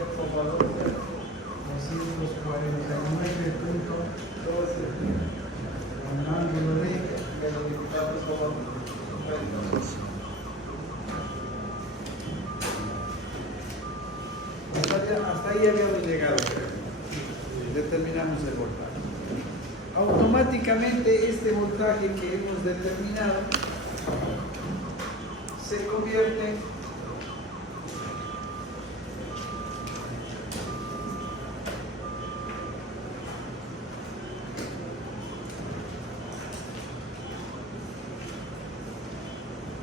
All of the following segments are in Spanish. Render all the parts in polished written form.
249.12 con ángulo de hasta ahí habíamos llegado, creo. Determinamos el voltaje. Automáticamente este voltaje que hemos determinado se convierte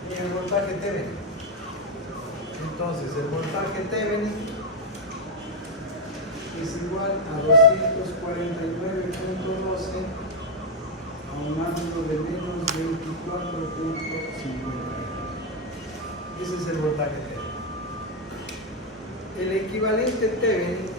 en el voltaje Thevenin. Entonces el voltaje Thevenin es igual a 249.12 a un ángulo de menos 24.50. Ese es el voltaje Thevenin. El equivalente Thevenin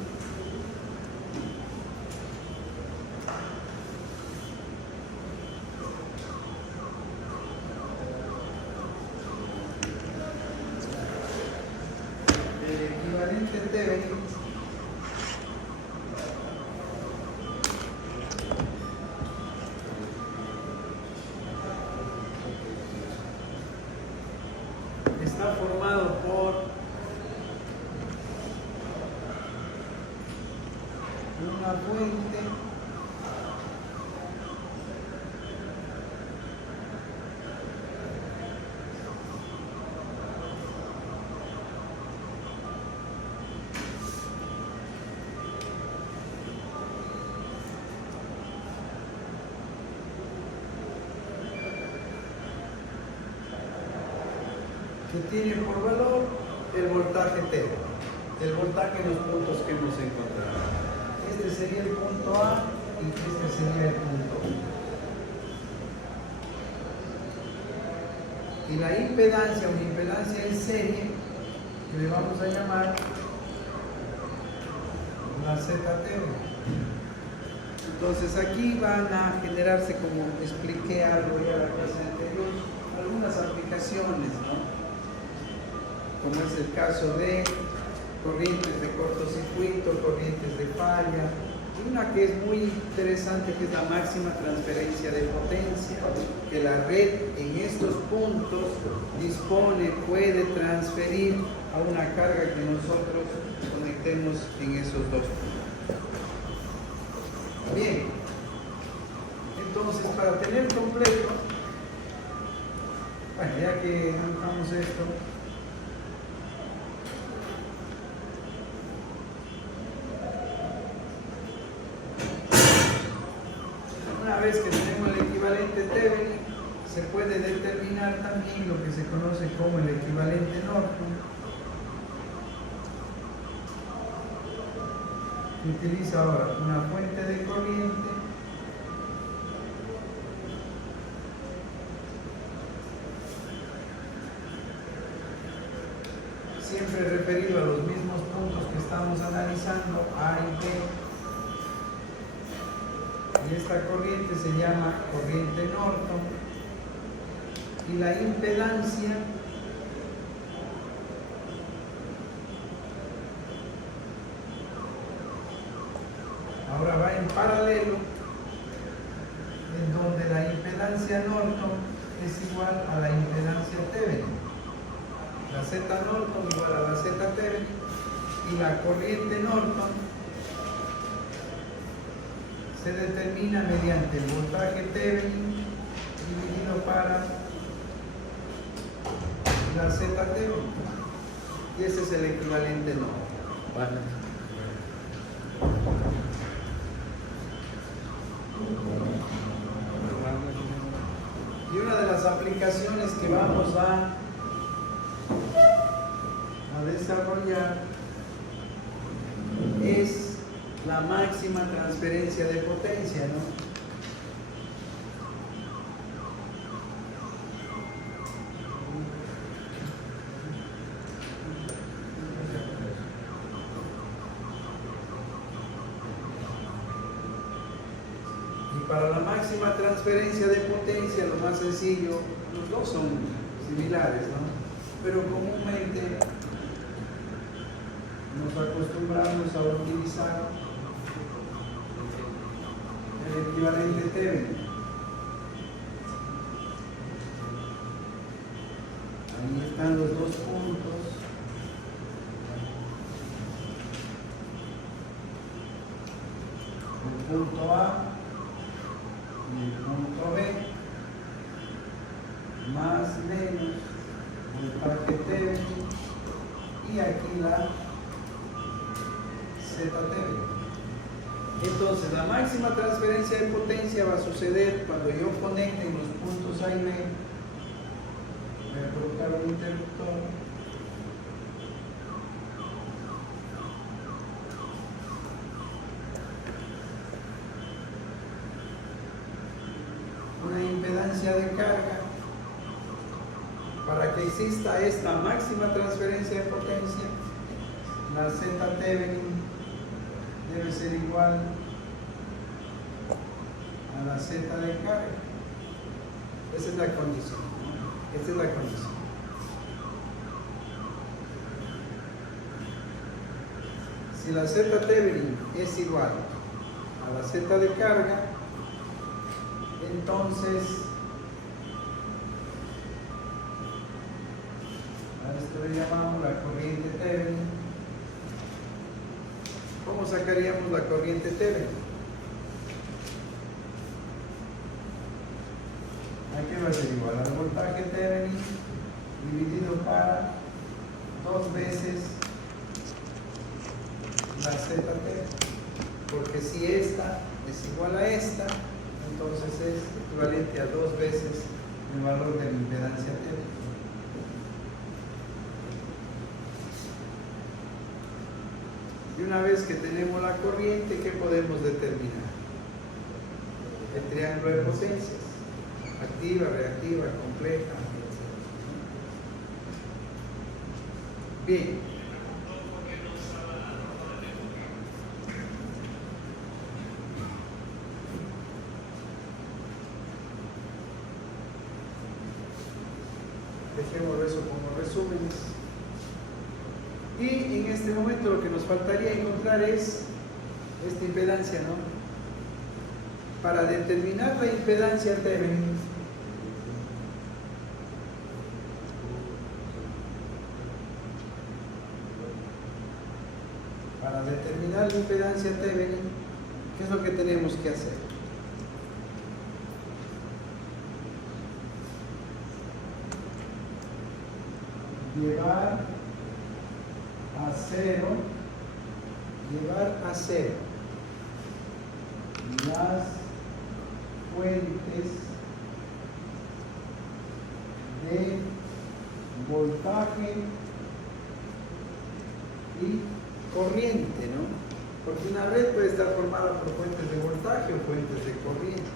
está formado por una fuente que tiene por valor el voltaje T, el voltaje en los puntos que hemos encontrado. Este sería el punto A y este sería el punto B. Y la impedancia, una impedancia en serie, que le vamos a llamar la ZT. Entonces aquí van a generarse, como expliqué algo ya la clase anterior, algunas aplicaciones, ¿no? Como es el caso de corrientes de cortocircuito, corrientes de falla, y una que es muy interesante, que es la máxima transferencia de potencia, que la red en estos puntos dispone, puede transferir a una carga que nosotros conectemos en esos dos puntos. Bien, entonces para tener completo, bueno, ya que dibujamos esto, una vez que tenemos el equivalente Thevenin, se puede determinar también lo que se conoce como el equivalente Norton, que utiliza ahora una fuente de corriente siempre referido a los mismos puntos que estamos analizando, A y B. Y esta corriente se llama corriente Norton, y la impedancia ahora va en paralelo, en donde la impedancia Norton es igual a la impedancia Thevenin. La Z Norton igual a la Z Thevenin, y la corriente Norton se determina mediante el voltaje Thevenin dividido para la Z Thevenin, y ese es el equivalente Norton. Vale. Y una de las aplicaciones que vamos a desarrollar es la máxima transferencia de potencia, ¿no? Y para la máxima transferencia de potencia, lo más sencillo, los dos son similares, ¿no? Pero comúnmente nos acostumbramos a utilizar el equivalente Thevenin. Ahí están los dos puntos. El punto A y el punto B, más menos voltaje Thevenin, y aquí la Z Thevenin. Entonces la máxima transferencia de potencia va a suceder cuando yo conecte en los puntos A y B. Voy a colocar un interruptor. Una impedancia de carga. Para que exista esta máxima transferencia de potencia, la Z Thevenin debe ser igual a la Z de carga. Esa es la condición. Esta es la condición. Si la Z Thevenin es igual a la Z de carga, entonces a esto le llamamos la corriente Thevenin. ¿Cómo sacaríamos la corriente Thevenin? Aquí va a ser igual al voltaje Thevenin dividido para 2 veces la Z Thevenin, porque si esta es igual a esta, entonces es equivalente a 2 veces el valor de la impedancia Thevenin. Y una vez que tenemos la corriente, ¿qué podemos determinar? El triángulo de potencias: activa, reactiva, compleja, etc. Bien. Dejemos eso como resúmenes. Y en este momento lo que nos faltaría encontrar es esta impedancia, ¿no? Para determinar la impedancia Thevenin, ¿qué es lo que tenemos que hacer? Llevar a cero las fuentes de voltaje y corriente, ¿no? Porque una red puede estar formada por fuentes de voltaje o fuentes de corriente.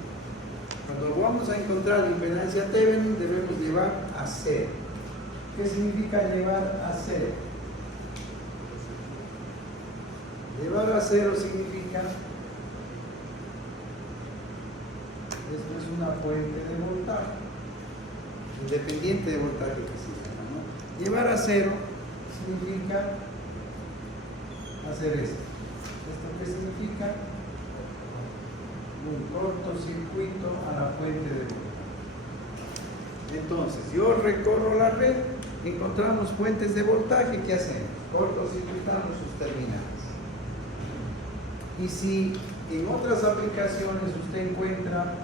Cuando vamos a encontrar la impedancia Thevenin, debemos llevar a cero. ¿Qué significa llevar a cero? Llevar a cero significa, esto es una fuente de voltaje, independiente de voltaje que se llama, ¿no? Llevar a cero significa hacer esto. ¿Esto qué significa? Un cortocircuito a la fuente de voltaje. Entonces, yo recorro la red, encontramos fuentes de voltaje, ¿qué hacemos? Cortocircuitamos sus terminales. Y si en otras aplicaciones usted encuentra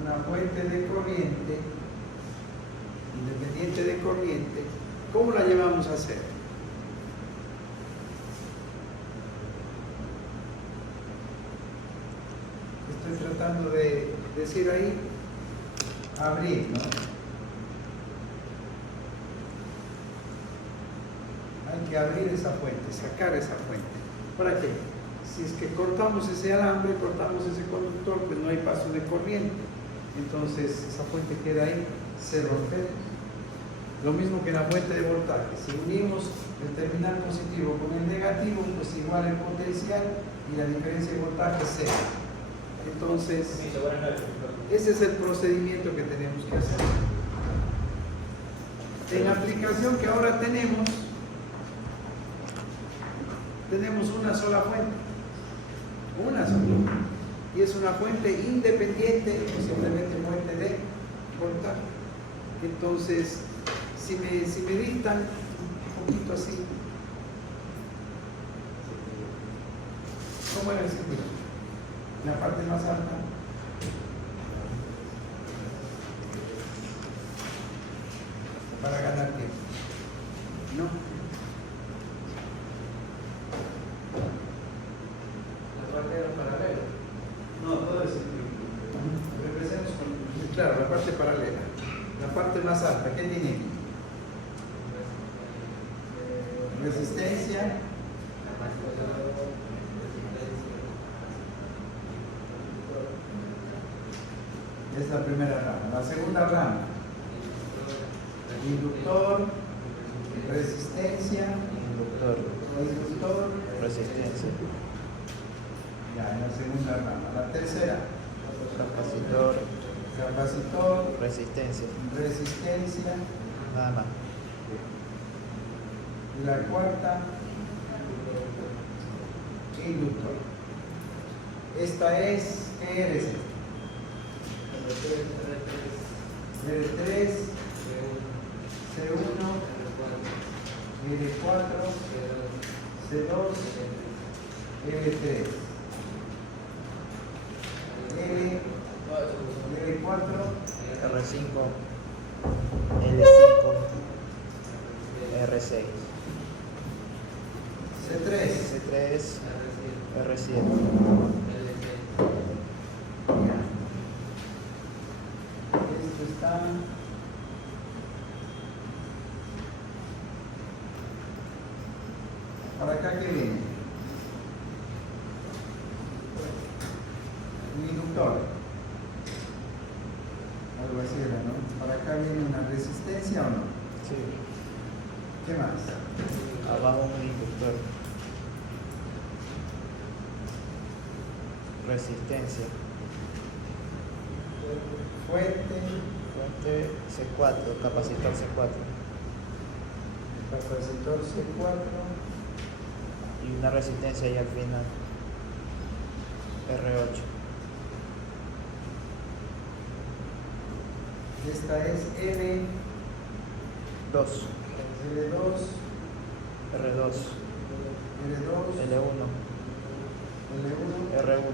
una fuente de corriente, independiente de corriente, ¿cómo la llevamos a hacer? Estoy tratando de decir ahí, abrir, ¿no? Hay que abrir esa fuente, sacar esa fuente. ¿Para qué? Si es que cortamos ese alambre, cortamos ese conductor, pues no hay paso de corriente. Entonces esa fuente queda ahí, se rompe. Lo mismo que la fuente de voltaje. Si unimos el terminal positivo con el negativo, pues igual el potencial y la diferencia de voltaje cero. Entonces, ese es el procedimiento que tenemos que hacer. En la aplicación que ahora tenemos una sola fuente. Una sola. Y es una fuente independiente, simplemente fuente de voltaje. Entonces, si me dictan un poquito así, ¿cómo era el circuito? La parte más alta. Para ganar tiempo. No. La parte de los paralelos. No, todo el circuito. Empecemos con, claro, la parte paralela. La parte más alta, ¿qué tiene? Resistencia. Es la primera rama. La segunda rama. Inductor, resistencia, inductor, Resistencia. ya en la segunda rama. La tercera, capacitor, Resistencia. resistencia. Nada más. Y la cuarta, inductor. Esta es, ¿qué eres? R3, C1, L4, C2, L3, L4, R5, L5, R6, C3. C3, R7. Esto está. ¿Para acá qué viene? Un inductor. Algo así era, ¿no? ¿Para acá viene una resistencia o no? Sí. ¿Qué más? Abajo un inductor. Resistencia. Fuente, Fuente C4, capacitor C4. capacitor C4, Y una resistencia ahí al final. R8. esta es L2, L2, L2, R2, L2, L1, L1, R1.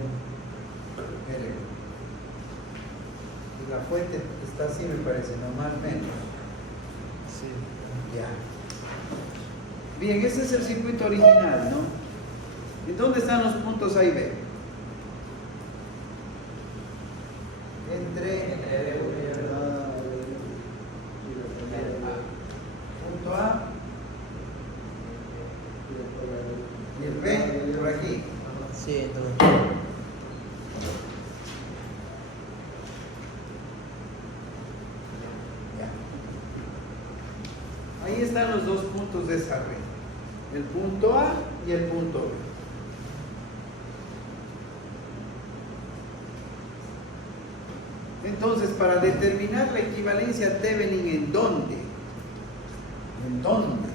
L1. Y la fuente está así, me parece, no más menos. Sí. Ya. Bien, ese es el circuito original, ¿no? ¿En dónde están los puntos A y B? Entre punto A y el B por aquí. Sí, entonces. Ya. Ahí están los dos puntos de esa red, el punto A y el punto B. Entonces, para determinar la equivalencia Thevenin, ¿en dónde? ¿En dónde?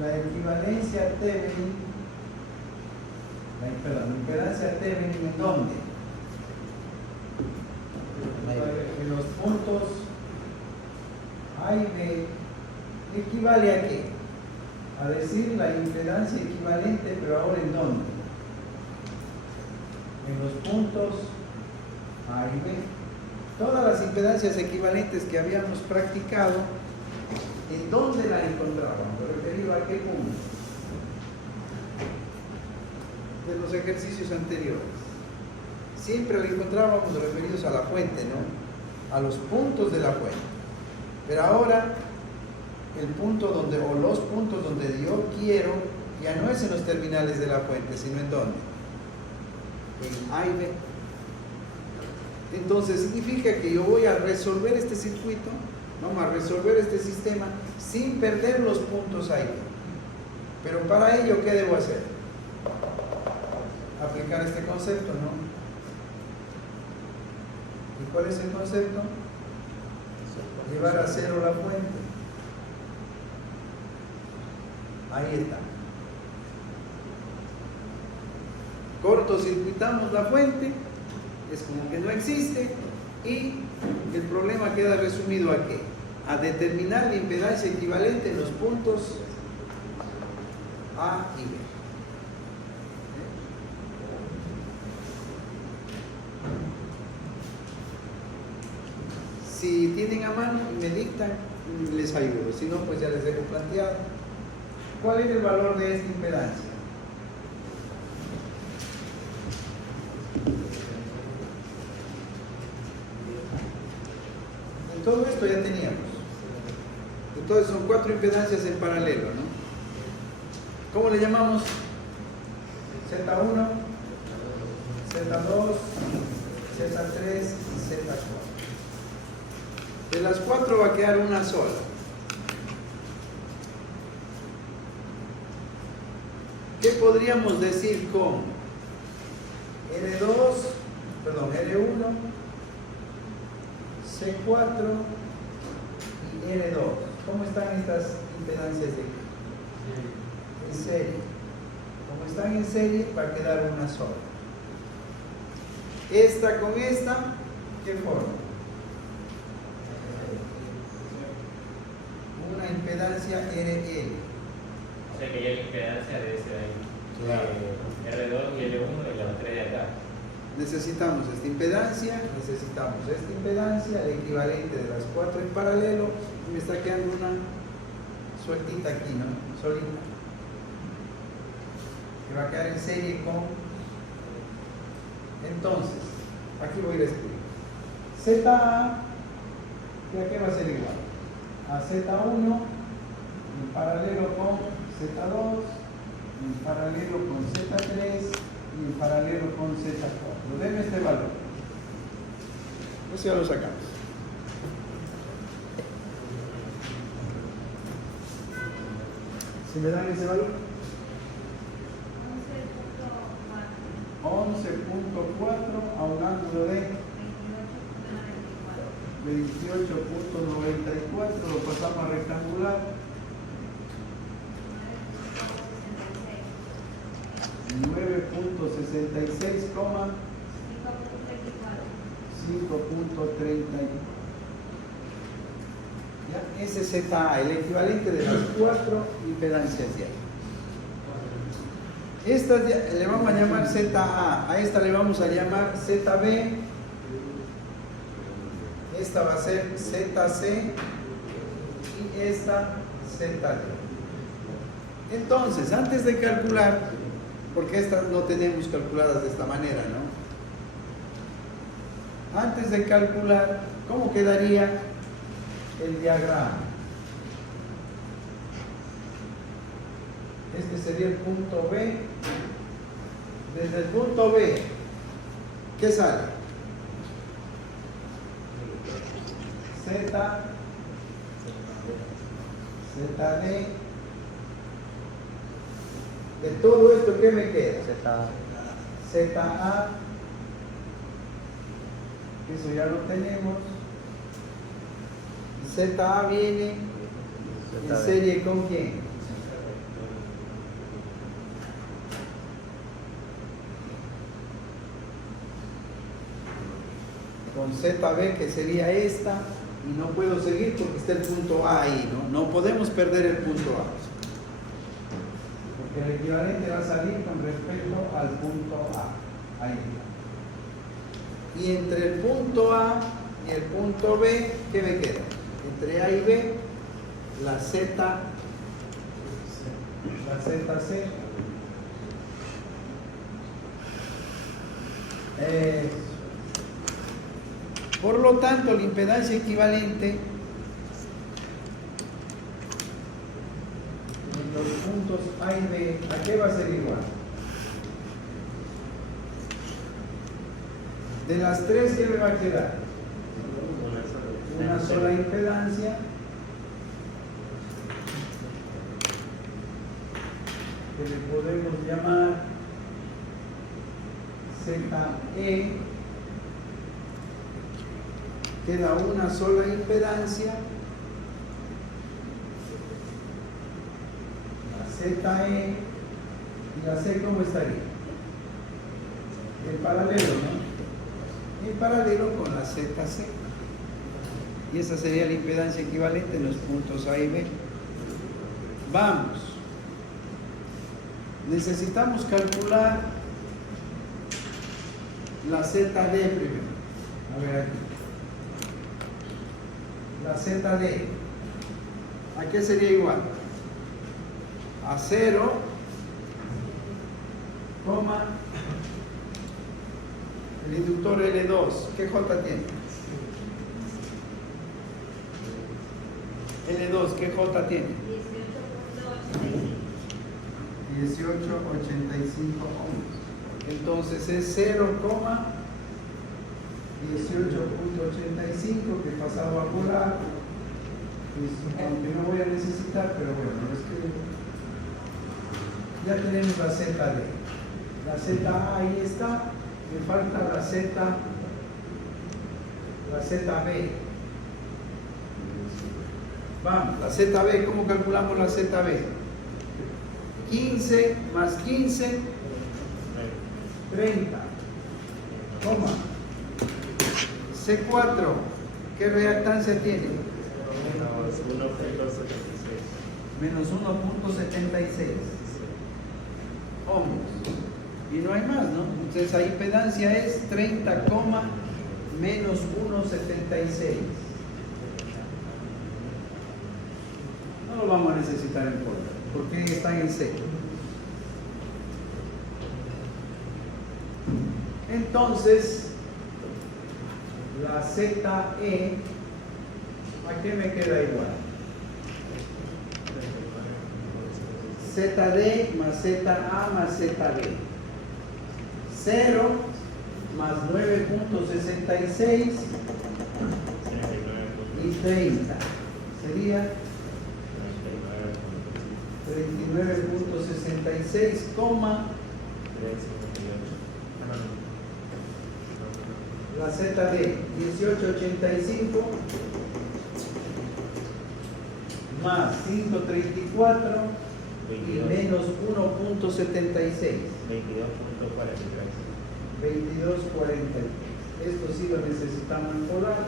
La equivalencia Thevenin, la impedancia Thevenin, ¿en dónde? En los puntos A y B. ¿Equivale a qué? A decir la impedancia equivalente, pero ahora ¿en dónde? En los puntos A y B. Todas las impedancias equivalentes que habíamos practicado, ¿en dónde la encontrábamos? ¿Referido a qué punto? De los ejercicios anteriores. Siempre la encontrábamos referidos a la fuente, ¿no? A los puntos de la fuente. Pero ahora, el punto donde, o los puntos donde yo quiero, ya no es en los terminales de la fuente, sino en dónde? En A y B. Entonces significa que yo voy a resolver este circuito, vamos a resolver este sistema sin perder los puntos A y B. Pero para ello, ¿qué debo hacer? Aplicar este concepto, ¿no? ¿Y cuál es el concepto? llevar a cero la fuente. Ahí está. Cortocircuitamos la fuente, es como que no existe, y el problema queda resumido a qué? A determinar la impedancia equivalente en los puntos A y B. Si tienen a mano y me dictan, les ayudo. Si no, pues ya les dejo planteado. ¿Cuál es el valor de esta impedancia? En todo esto ya teníamos. Entonces son 4 impedancias en paralelo, ¿no? ¿Cómo le llamamos? Z1, Z2, Z3 y Z4. De las 4 va a quedar una sola. ¿Qué podríamos decir con R1, C4 y R2? ¿Cómo están estas impedancias de aquí? En serie. Como están en serie, va a quedar una sola. Esta con esta, ¿qué forma? Una impedancia RL. O sea que ya la impedancia debe ser ahí. R2 y L1 y la otra de acá. Necesitamos esta impedancia, el equivalente de las 4 en paralelo. Me está quedando una sueltita aquí, ¿no? Solita. Que va a quedar en serie con. Entonces, aquí voy a escribir. ZA, ¿de qué va a ser igual? A Z1 en paralelo con Z2, en paralelo con Z3 y en paralelo con Z4. Denme este valor. Pues ya lo sacamos. ¿Si me dan ese valor? 11.4 a un ángulo de 28.94, lo pasamos a rectangular. 9.66, 5.30. ¿Ya? Ese es ZA, el equivalente de las 4 impedancias de ahí. Esta le vamos a llamar ZA, a esta le vamos a llamar ZB, esta va a ser ZC y esta ZD. Entonces, antes de calcular, porque estas no tenemos calculadas de esta manera, ¿no? Antes de calcular, ¿cómo quedaría el diagrama? Este sería el punto B. Desde el punto B, ¿qué sale? Z, ZD. De todo esto, ¿qué me queda? ZA. Eso ya lo tenemos. ZA viene en serie ¿con quién? Con ZB, que sería esta, y no puedo seguir porque está el punto A ahí, ¿no? No podemos perder el punto A. Porque el equivalente va a salir con respecto al punto A. Ahí está. Y entre el punto A y el punto B, ¿qué me queda? Entre A y B, la ZC. Por lo tanto, la impedancia equivalente en los puntos A y B, ¿a qué va a ser igual? De las 3, ¿qué me va a quedar? Una sola impedancia que le podemos llamar ZE. queda una sola impedancia, la ZE, y la C, ¿cómo estaría? En paralelo, ¿no? En paralelo con la ZC. Y esa sería la impedancia equivalente en los puntos A y B. Vamos. Necesitamos calcular la ZD primero. A ver aquí. La ZD. ¿A qué sería igual? A 0, coma, el inductor L2. ¿Qué J tiene? L2, ¿qué J tiene? 18,85 ohms. Entonces es 0,18,85 que pasaba a polar. Aunque no voy a necesitar, pero bueno, lo escribo. Ya tenemos la ZD. La ZA ahí está. Me falta la ZB. Vamos, la ZB, ¿cómo calculamos la ZB? 15 más 15, 30. Coma. C4, ¿qué reactancia tiene? Menos 1.76 ohms. Y no hay más, ¿no? Entonces la impedancia es 30, menos 1.76. No lo vamos a necesitar en polvo, porque está en seco. Entonces, la ZE, ¿a qué me queda igual? ZD más ZA más ZB. 0 más 9.66 y 30. Sería 39.66, la ZD 1885 más 534 y menos 1.76. 22.43. Esto sí lo necesitamos en polar.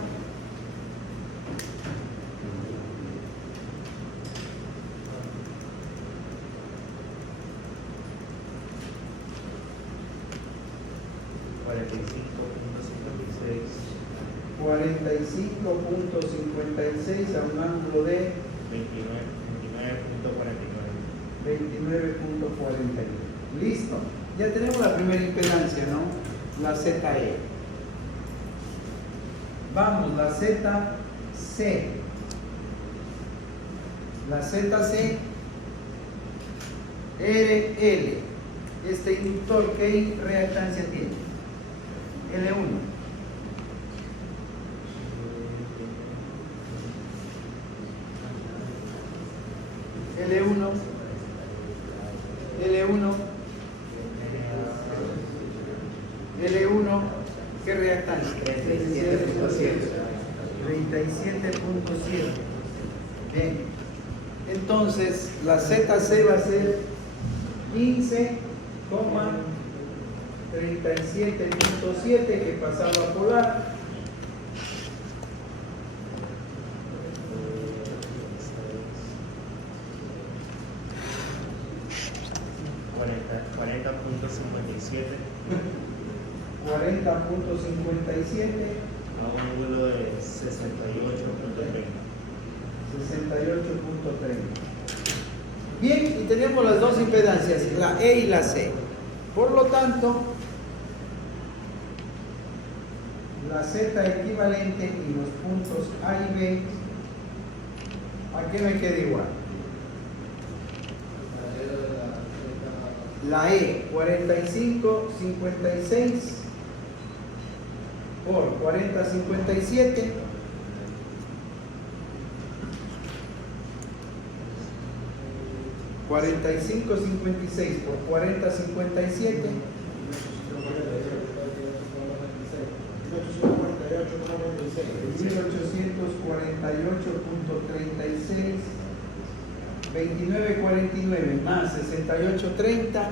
$45.56 a un ángulo de 29.49. Listo. Ya tenemos la primera impedancia, ¿no? La ZE. Vamos, la ZC. La ZC RL. Este inductor, ¿qué reactancia tiene? L1. L1, ¿qué reactancia? 37.7. Bien. Entonces, la ZC va a ser 15,37.7 que pasaba a polar. $40.57 a un ángulo de 68.30. 68.30. Bien, y tenemos las dos impedancias, la E y la C. Por lo tanto, la Z equivalente y los puntos A y B, ¿a qué me queda igual? La E, 45.56 por 40.57. $45.56 por 40.57. 98.36, 29.49 más 68.30,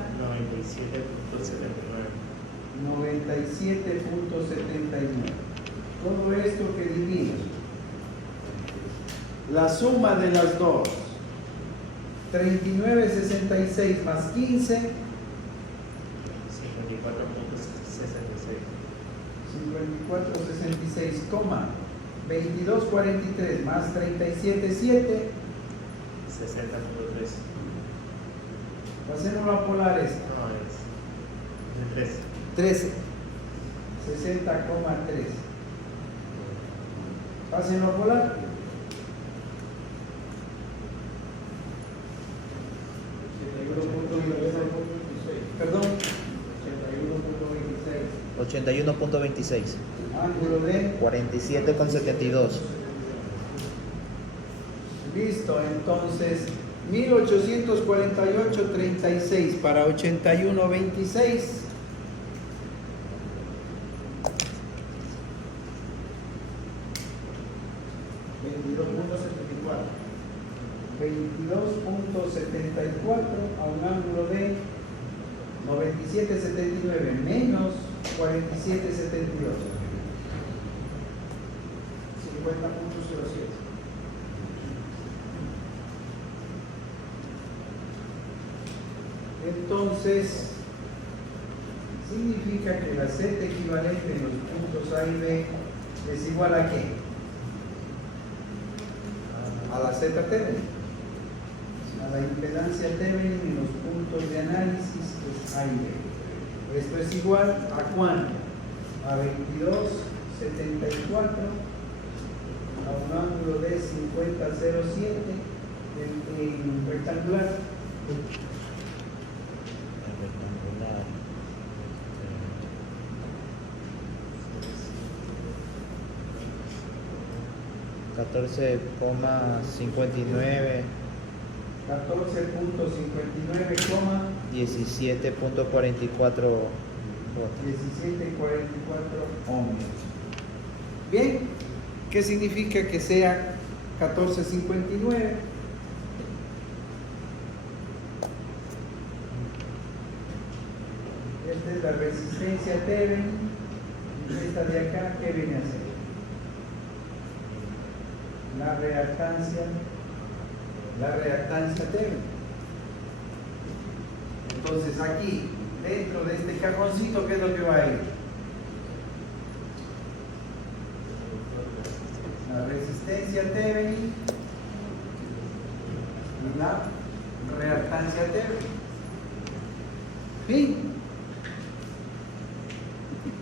97.79. Todo esto que divide la suma de las dos, 39.66 más 15, 54.66, 22.43 más 37.7, 60.3. pasémoslo a polar esto, No, es 13, 60.3. Pásenlo a polar. Perdón, 81.26. ángulo de 47.72. listo, entonces 1848.36 para 81.26. 22.74 a un ángulo de 97.79 menos 47.78. 50.07. Entonces, significa que la Z equivalente en los puntos A y B es igual a ¿qué? A la Z Thevenin, a la impedancia Thevenin en los puntos de análisis pues A y B. Esto es igual a ¿cuánto? A 22.74 a un ángulo de 50.07 en rectangular. Rectangular. 14,59. 14.59, 17.44 17.44 ohmios. Bien, ¿qué significa que sea 14.59? Esta es la resistencia Thevenin y esta de acá, ¿qué viene a ser? La reactancia Thevenin. Entonces aquí, dentro de este cajoncito, ¿qué es lo que va a ir? La resistencia Thevenin y la reactancia Thevenin. Fin.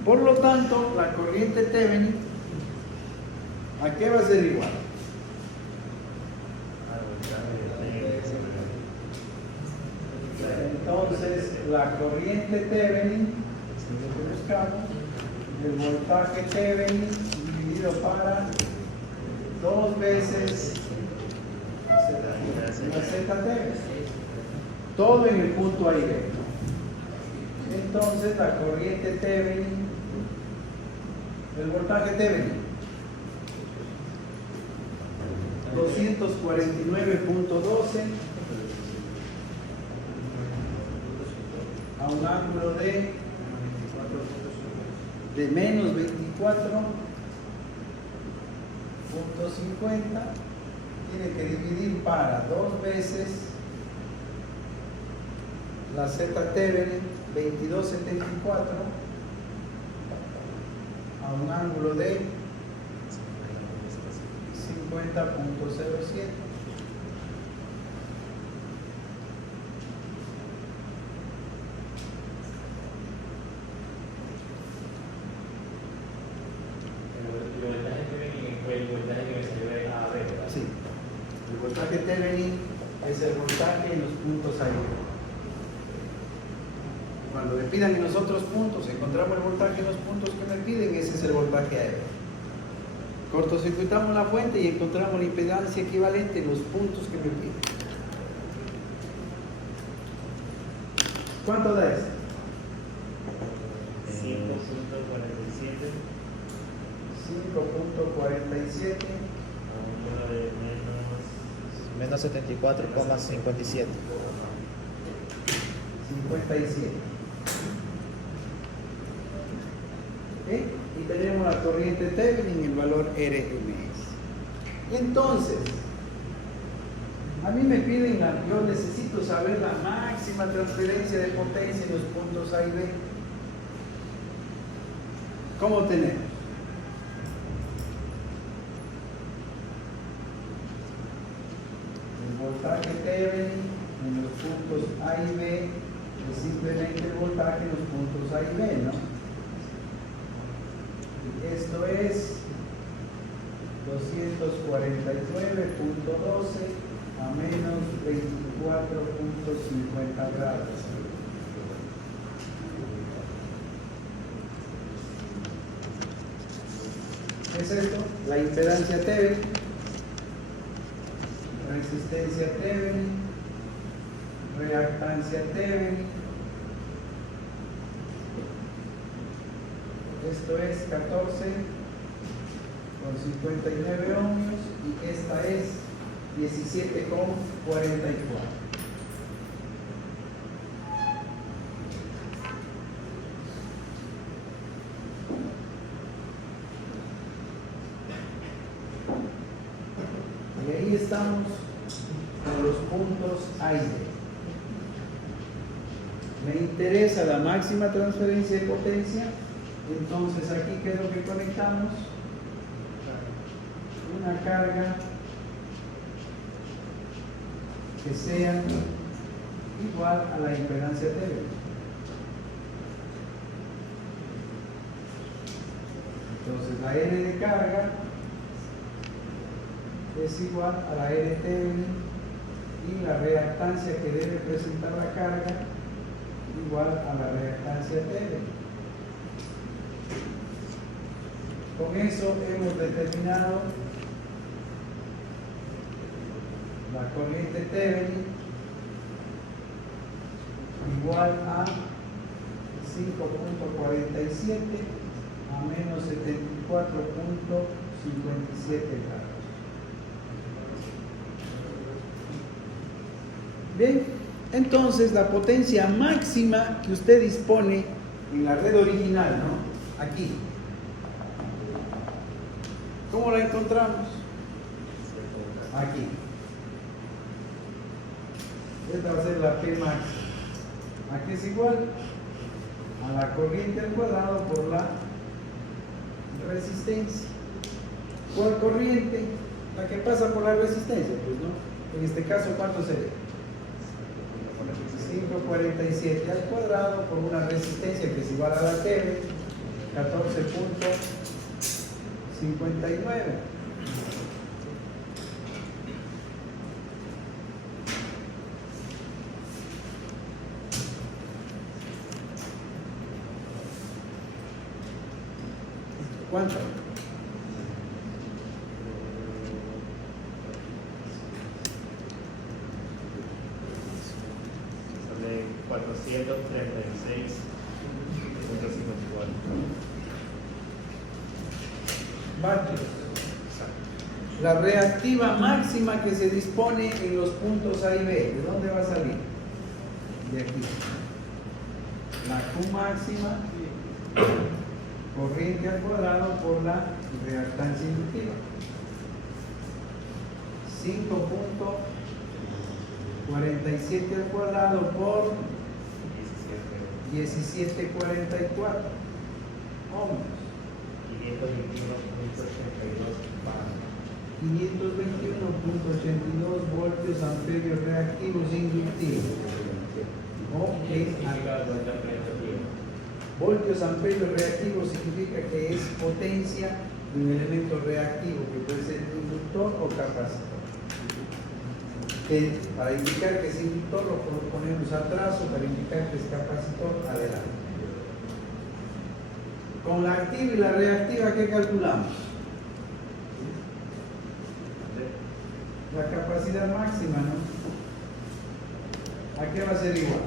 Por lo tanto, la corriente Thevenin, ¿a qué va a ser igual? Entonces, la corriente Thevenin, lo que buscamos, el voltaje Thevenin dividido para 2 veces la Z Thevenin. Todo en el punto A y B. Entonces, la corriente Thevenin, el voltaje Thevenin, 249.12 a un ángulo de menos 24.50, tiene que dividir para 2 veces la Z Thevenin, 22.74 a un ángulo de 50.07. El voltaje que me salió de A a B, ¿verdad? Sí, el voltaje Thevenin es el voltaje en los puntos A y B. Cuando me pidan en los otros puntos, encontramos el voltaje en los puntos que me piden, ese es el voltaje A y B. Cortocircuitamos la fuente y encontramos la impedancia equivalente en los puntos que me piden. ¿Cuánto da esto? 5.47 5.47 Uno de Menos 74,57. 57. ¿Ok? Y tenemos la corriente Thevenin, el valor RMS. Entonces, a mí me piden, yo necesito saber la máxima transferencia de potencia en los puntos A y B. ¿Cómo tenemos? El voltaje Thevenin en los puntos A y B es simplemente el voltaje en los puntos A y B, ¿no? Y esto es 249.12 a menos 24.50 grados. ¿Qué es esto? La impedancia Thevenin, resistencia Thevenin, reactancia Thevenin. Esto es 14,59 ohmios y esta es 17,44. Y ahí estamos con los puntos A y B. Me interesa la máxima transferencia de potencia, entonces aquí ¿qué es lo que conectamos? Una carga que sea igual a la impedancia Thevenin. Entonces la R de carga es igual a la R Thevenin y la reactancia que debe presentar la carga igual a la reactancia Thevenin. Con eso hemos determinado la corriente Thevenin igual a 5.47 a menos 74.57 grados. Bien, entonces la potencia máxima que usted dispone en la red original, ¿no? Aquí. ¿Cómo la encontramos? Aquí. Esta va a ser la P máxima. Aquí es igual a la corriente al cuadrado por la resistencia. ¿Cuál corriente? La que pasa por la resistencia, pues, ¿no? En este caso, ¿cuánto sería? 5,47 al cuadrado por una resistencia que es igual a la Thevenin, 14.59. ¿Cuánto? Sale 436.54 vatios. La reactiva máxima que se dispone en los puntos A y B, ¿de dónde va a salir? De aquí. La Q máxima, corriente al cuadrado por la reactancia inductiva. 5.47 al cuadrado por 17,44 ohmios. 521.82 voltios amperios reactivos inductivos. Ok. Voltios amperios reactivos significa que es potencia de un elemento reactivo que puede ser inductor o capacitor. Para indicar que es inductor lo ponemos atrás o para indicar que es capacitor adelante. Con la activa y la reactiva, ¿qué calculamos? La capacidad máxima, ¿no? ¿A qué va a ser igual?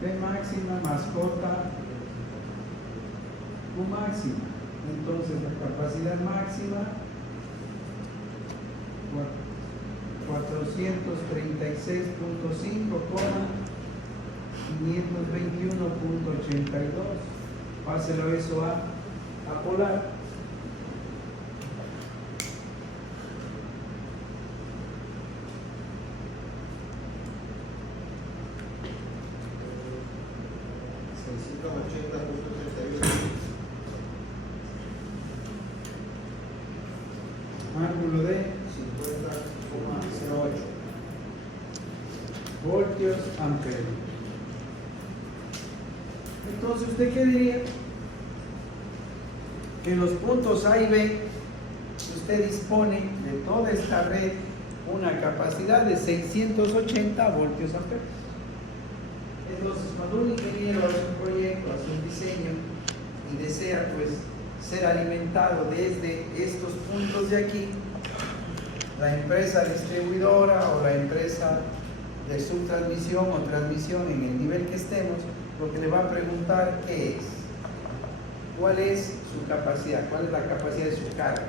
P máxima más J Q máxima. Entonces la capacidad máxima 436.5, 521.82. Páselo eso a Polar. Ángulo de 50,08 voltios amperios. Entonces, ¿usted qué diría? Que en los puntos A y B usted dispone de toda esta red una capacidad de 680 voltios amperios. Entonces, cuando un ingeniero hace un proyecto, hace un diseño y desea pues ser alimentado desde estos puntos de aquí, la empresa distribuidora o la empresa de subtransmisión o transmisión en el nivel que estemos, lo que le va a preguntar qué es, cuál es su capacidad, cuál es la capacidad de su carga.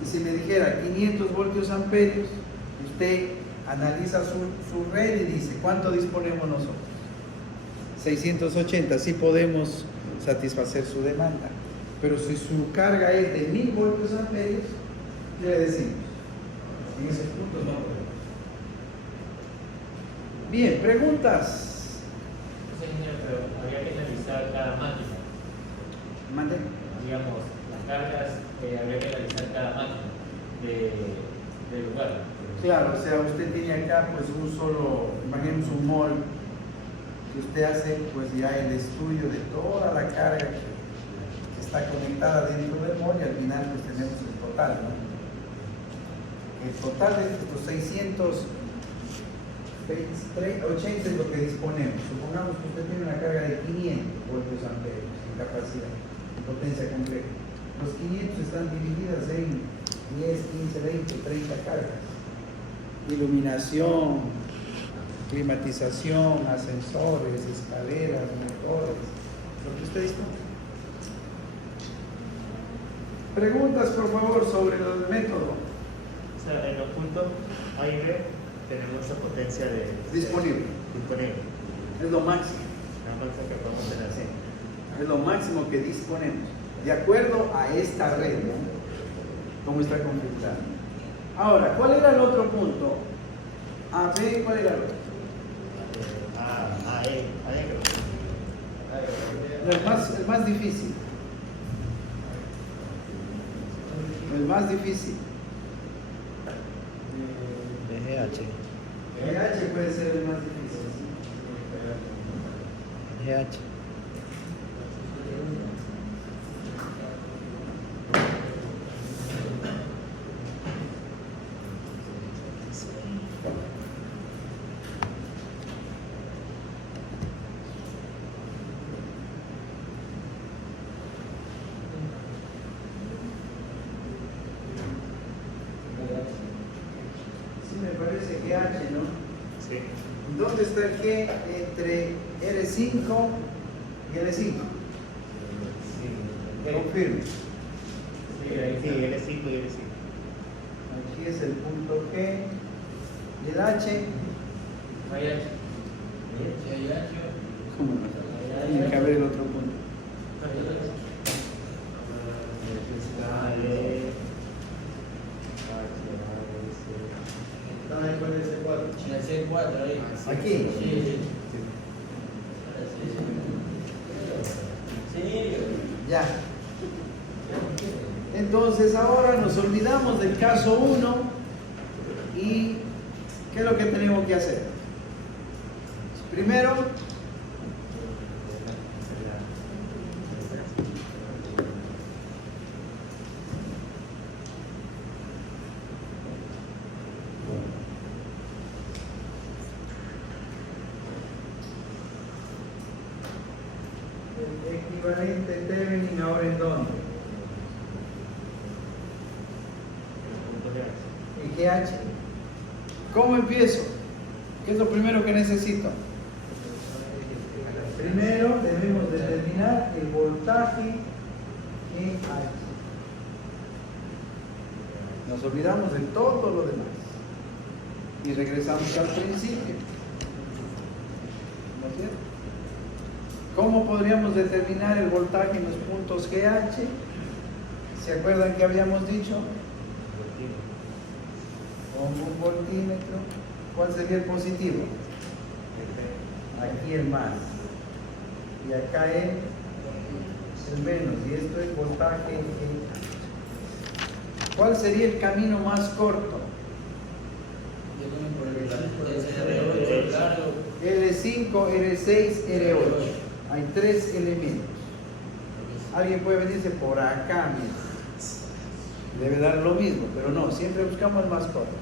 Y si me dijera 500 voltios amperios, usted analiza su red y dice, ¿cuánto disponemos nosotros? 680, sí podemos satisfacer su demanda. Pero si su carga es de 1000 voltios amperios, ¿qué le decimos? En esos puntos no podemos. Bien, preguntas. Sí, ingeniero, pero habría que analizar cada máquina. Mande. Digamos, las cargas, habría que analizar cada máquina del lugar. Claro, o sea, usted tiene acá pues un solo, imaginemos un mall, que usted hace pues ya el estudio de toda la carga que está conectada dentro del mall y al final pues tenemos el total, ¿no? El total de estos 680 es lo que disponemos. Supongamos que usted tiene una carga de 500 voltios amperios en capacidad, en potencia compleja. Los 500 están divididas en 10, 15, 20, 30 cargas. Iluminación, climatización, ascensores, escaleras, motores, lo que usted dispone. Preguntas, por favor, sobre el método. O sea, en los puntos A y B tenemos la potencia Disponible. disponible. Es lo máximo. La máxima que podemos tener, sí. Es lo máximo que disponemos. De acuerdo a esta red, ¿no? ¿Cómo está configurada? Ahora, ¿cuál era el otro punto? A, B, ¿cuál era el otro? A, E creo. El más difícil. El más difícil. GH. GH puede ser el más difícil. GH. Sí, me parece GH, ¿no? Sí. ¿Dónde está el G entre R5 y L5? Sí. Confirme. Sí, ahí Sí, está. L5 y L5. Aquí es el punto G. ¿Y el H? Hay H. ¿Cómo no? Tiene que haber el otro punto. Aquí. Ya. Entonces ahora nos olvidamos del caso 1 y ¿qué es lo que tenemos que hacer? Primero, el equivalente Thevenin ahora en dónde? En GH. ¿Cómo empiezo? ¿Qué es lo primero que necesito? Primero debemos determinar el voltaje GH. Nos olvidamos de todo lo demás. Y regresamos al principio. ¿No es cierto? ¿Cómo podríamos determinar el voltaje en los puntos GH? ¿Se acuerdan que habíamos dicho? Con un voltímetro. ¿Cuál sería el positivo? Aquí el más. Y acá el menos. Y esto es voltaje GH. ¿Cuál sería el camino más corto? L5, L6, L8. Hay 3 elementos. Alguien puede venirse por acá, mira. Debe dar lo mismo, pero no, siempre buscamos el más corto.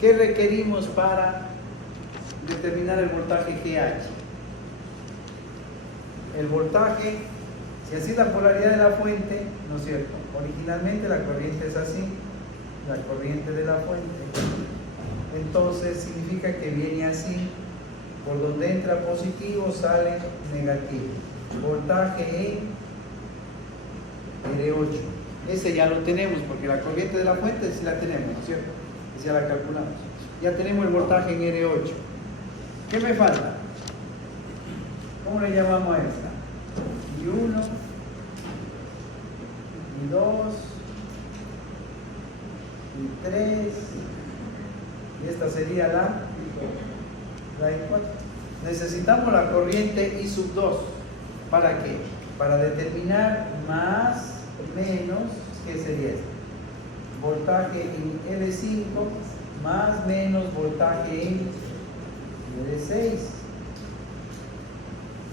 ¿Qué requerimos para determinar el voltaje GH? El voltaje, si así es la polaridad de la fuente, ¿no es cierto? Originalmente la corriente es así, la corriente de la fuente. Entonces significa que viene así, por donde entra positivo sale negativo. Voltaje en R8. Ese ya lo tenemos porque la corriente de la fuente sí la tenemos, ¿no es cierto? Esa ya la calculamos. Ya tenemos el voltaje en R8. ¿Qué me falta? ¿Cómo le llamamos a esta? I1, I2, I3, y esta sería la I4. Necesitamos la corriente I2. ¿Para qué? Para determinar más, menos, ¿qué sería esto? Voltaje en L5 más menos voltaje en L6.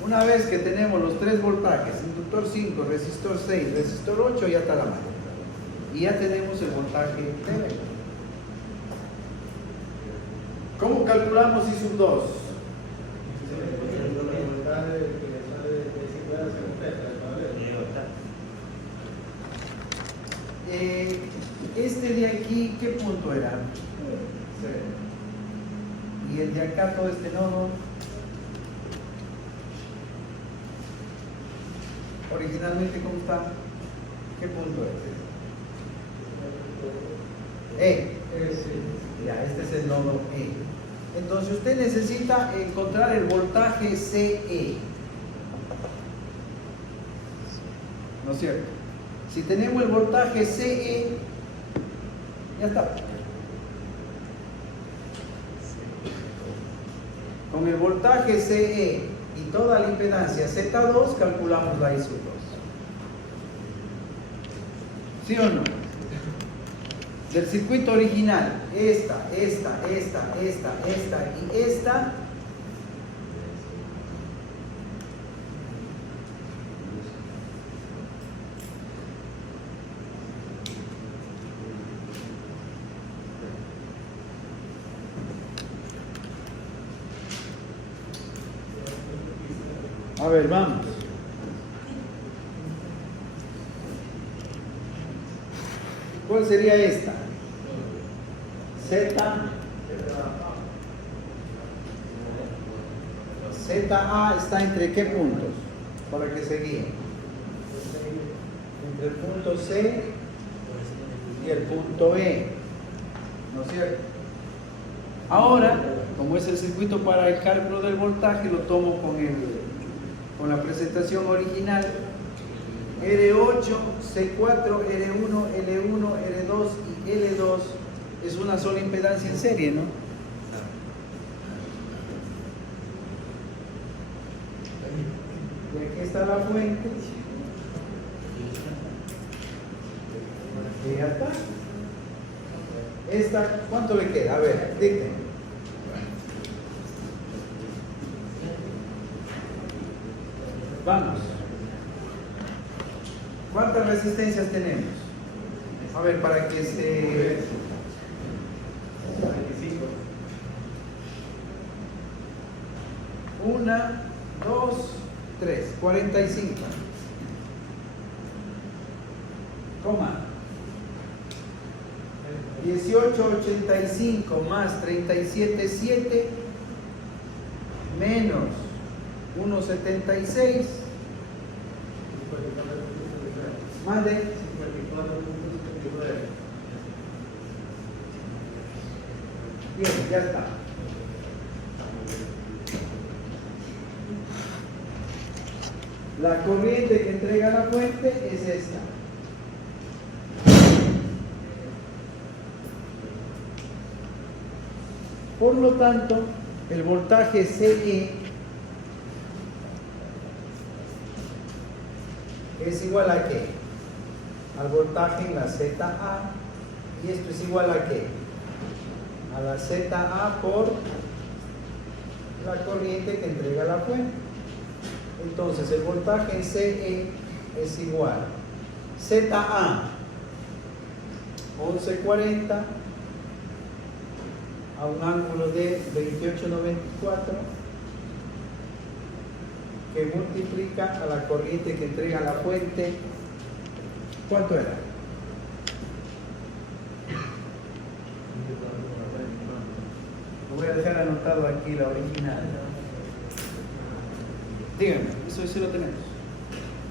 Una vez que tenemos los 3 voltajes, inductor 5, resistor 6, resistor 8, ya está la mano. Y ya tenemos el voltaje T. ¿Cómo calculamos I2? Este de aquí, ¿qué punto era? Y el de acá, todo este nodo. Originalmente, ¿cómo está? ¿Qué punto es? Ya, este es el nodo E. Entonces usted necesita encontrar el voltaje CE. ¿No es cierto? Si tenemos el voltaje CE, ya está. Con el voltaje CE y toda la impedancia Z2, calculamos la I2. ¿Sí o no? Del circuito original, esta y esta. A ver, vamos. ¿Cuál sería esta? ZA está entre qué puntos? Para que se guíen. Entre el punto C y el punto E. ¿No es cierto? Ahora, como es el circuito para el cálculo del voltaje, lo tomo con la presentación original. R8, C4, R1, L1, R2 y L2 es una sola impedancia en serie, ¿no? Y aquí está la fuente. Y ya está. Esta, ¿cuánto le queda? A ver, dicten. Vamos. ¿Cuántas resistencias tenemos? A ver, para que se... 45. 1, 2, 3, 45. Coma. 1885 más 37, 7 menos 1,76. Mande. 54.59. Bien, ya está. La corriente que entrega la fuente es esta. Por lo tanto, el voltaje CE es igual a ¿qué? Al voltaje en la ZA, y esto es igual a ¿qué? A la ZA por la corriente que entrega la fuente. Entonces el voltaje en CE es igual ZA 1140 a un ángulo de 2894 que multiplica a la corriente que entrega la fuente. ¿Cuánto era? Lo voy a dejar anotado aquí la original. Díganme, eso sí lo tenemos.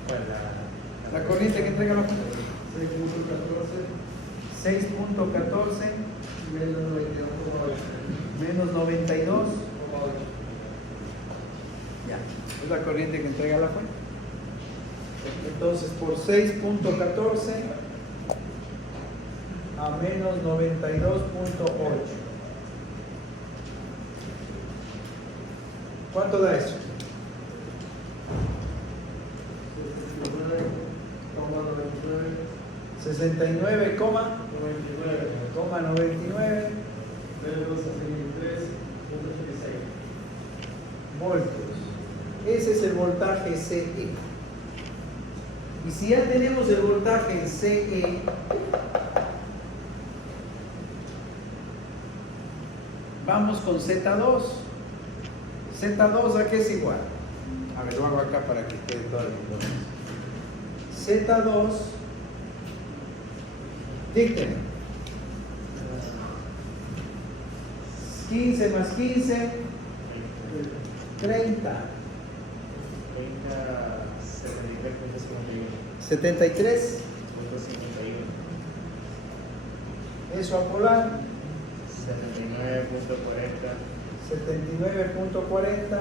Bueno, La corriente que entrega la fuente. 6.14 menos 92. Ya, es la corriente que entrega la fuente. Entonces, por 6.14 a menos 92.8. ¿Cuánto da eso? 69,99 voltios. Ese es el voltaje CE. Y si ya tenemos el voltaje CE, vamos con Z2. Z2 ¿a qué es igual? A ver, lo hago acá para que quede toda la información. Z2, díctenme. 15 más 15, 30. 73. Eso a polar. 79.40.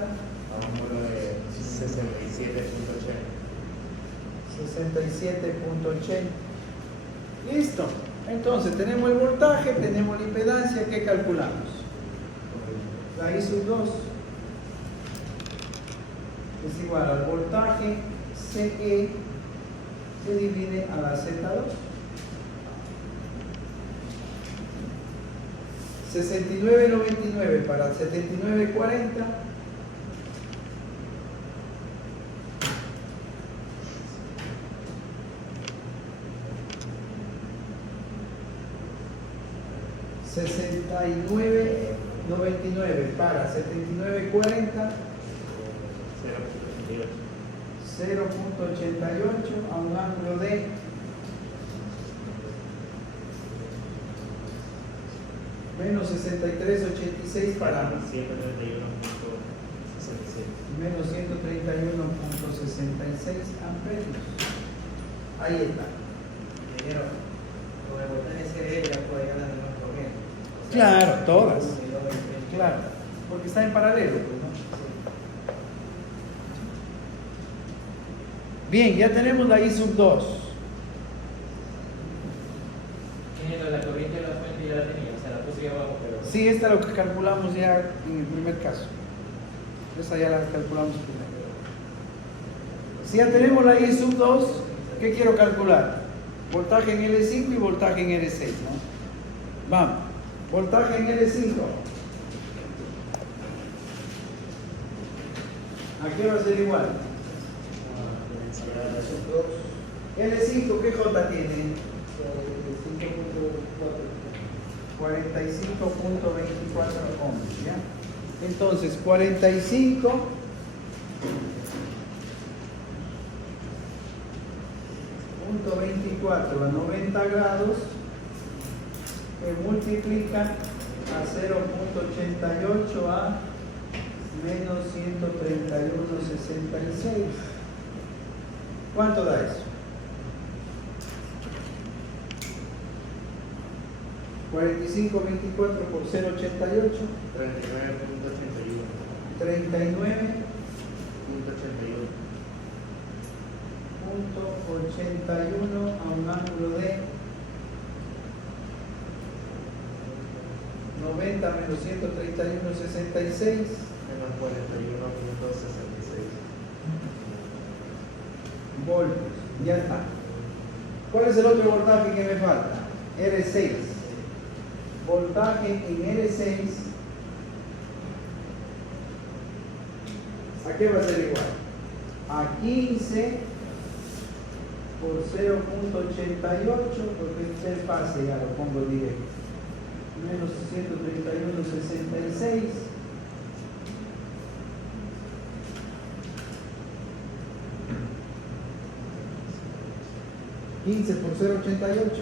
ángulo de 67.80. Listo. Entonces tenemos el voltaje, tenemos la impedancia. ¿Qué calculamos? La I sub 2 es igual al voltaje CE se divide a la Z2. 69.99 para 79.40. $69.99 para 79.40, 0.88 a un ángulo de menos 63.86 para menos 131.66 amperios. Ahí está. Con el voltaje CE ya puede ganar más corriente. Claro, todas. Claro, porque está en paralelo, pues, ¿no? Bien, ya tenemos la I sub 2. La corriente de la fuente ya la tenía, o sea, la puse ahí abajo, pero... Sí, esta es lo que calculamos ya en el primer caso. Esa ya la calculamos primero. Si ya tenemos la I sub 2, ¿qué quiero calcular? Voltaje en L5 y voltaje en L6, ¿no? Vamos, voltaje en L5. ¿A qué va a ser igual? L5, ¿qué J tiene? 45.24 ohms, ¿ya? Entonces, 45.24 a 90 grados que multiplica a 0.88 a menos 131.66. ¿Cuánto da eso? 4524 por 088, 39.81. 39.81 a un ángulo de 90 menos 131,66 Menos 41.66. voltios. Ya está. ¿Cuál es el otro voltaje que me falta? R6. Voltaje en R6. ¿A qué va a ser igual? A 15 por 0.88, porque este es fase, ya lo pongo directo. Menos 131,66. ¿15 por 0.88?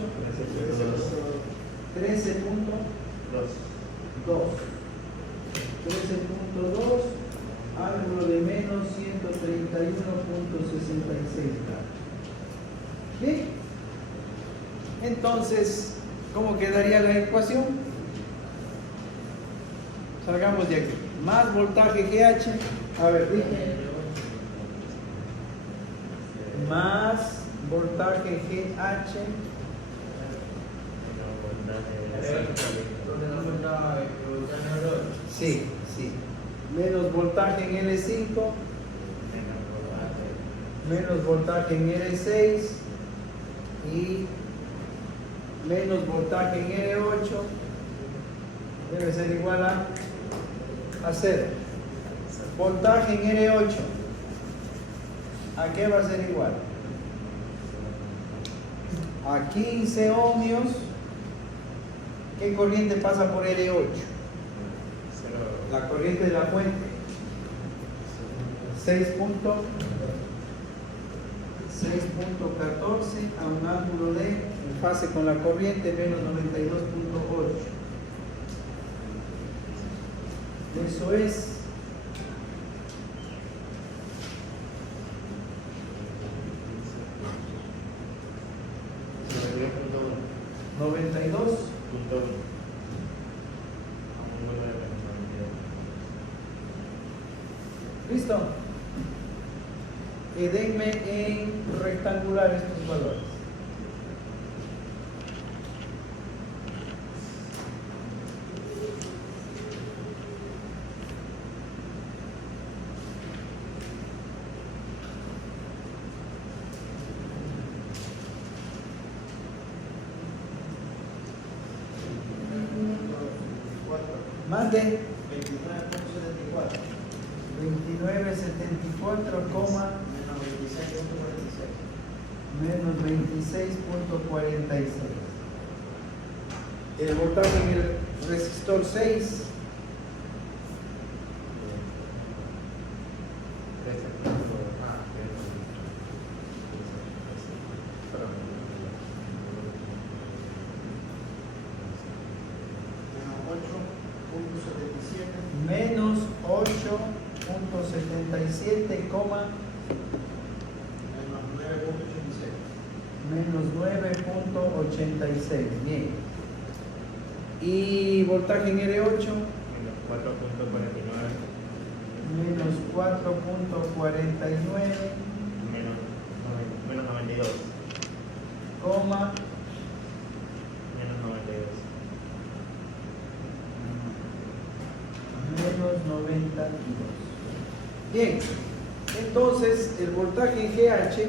13.2. 13.2, ángulo de menos 131,66 grados. Bien. Entonces, ¿cómo quedaría la ecuación? Salgamos de aquí. Más voltaje GH. A ver, dije. Más voltaje GH. Donde no faltaba producción de error. Sí, sí. Menos voltaje en L5. Menos voltaje en L6. Y menos voltaje en L8 debe ser igual a 0. Voltaje en L8, ¿a qué va a ser igual? A 15 ohmios. ¿Qué corriente pasa por L8? La corriente de la fuente. 6.14 a un ángulo de en fase con la corriente menos 92.8. Eso es 92. ¿Listo? Y denme en rectangular estos valores. Mande 29.74. 29.74, menos 26.46. El voltaje en el resistor 6. Menos 8.77, menos 9.86. Bien. ¿Y voltaje en L8? Menos 4.49. Menos 4.49, Menos 92. coma, Menos 92. menos 92. Bien, entonces el voltaje en GH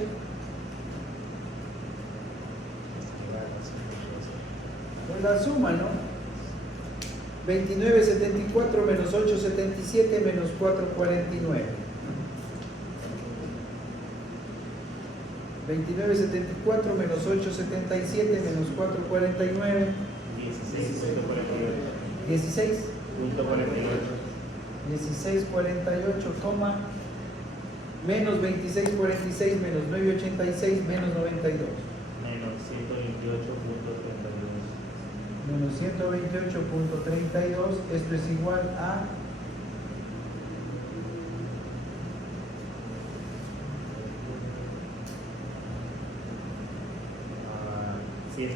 es la suma, ¿no? 29.74 menos 8.77 menos 4.49. 29.74 menos 8.77 menos 4.49. 16.48. 16. 16.48. 16.48, menos 26.46 menos 9.86 menos 92. Menos 128.32. Menos 128.32, esto es igual a 129.37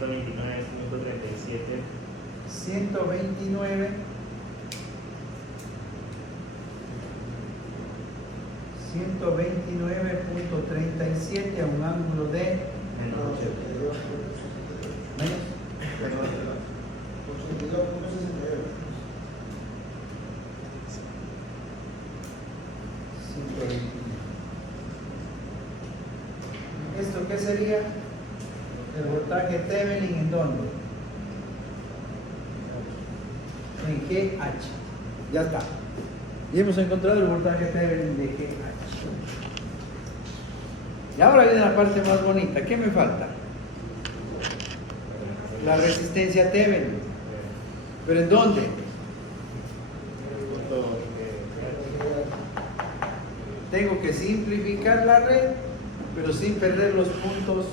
129 129.37 a un ángulo de menos 129. ¿Esto qué sería? El voltaje Thevenin, ¿en dónde? En GH. Ya está. Y hemos encontrado el voltaje Thevenin de GH. Y ahora viene la parte más bonita. ¿Qué me falta? La resistencia Thevenin. ¿Pero en dónde? Tengo que simplificar la red, pero sin perder los puntos.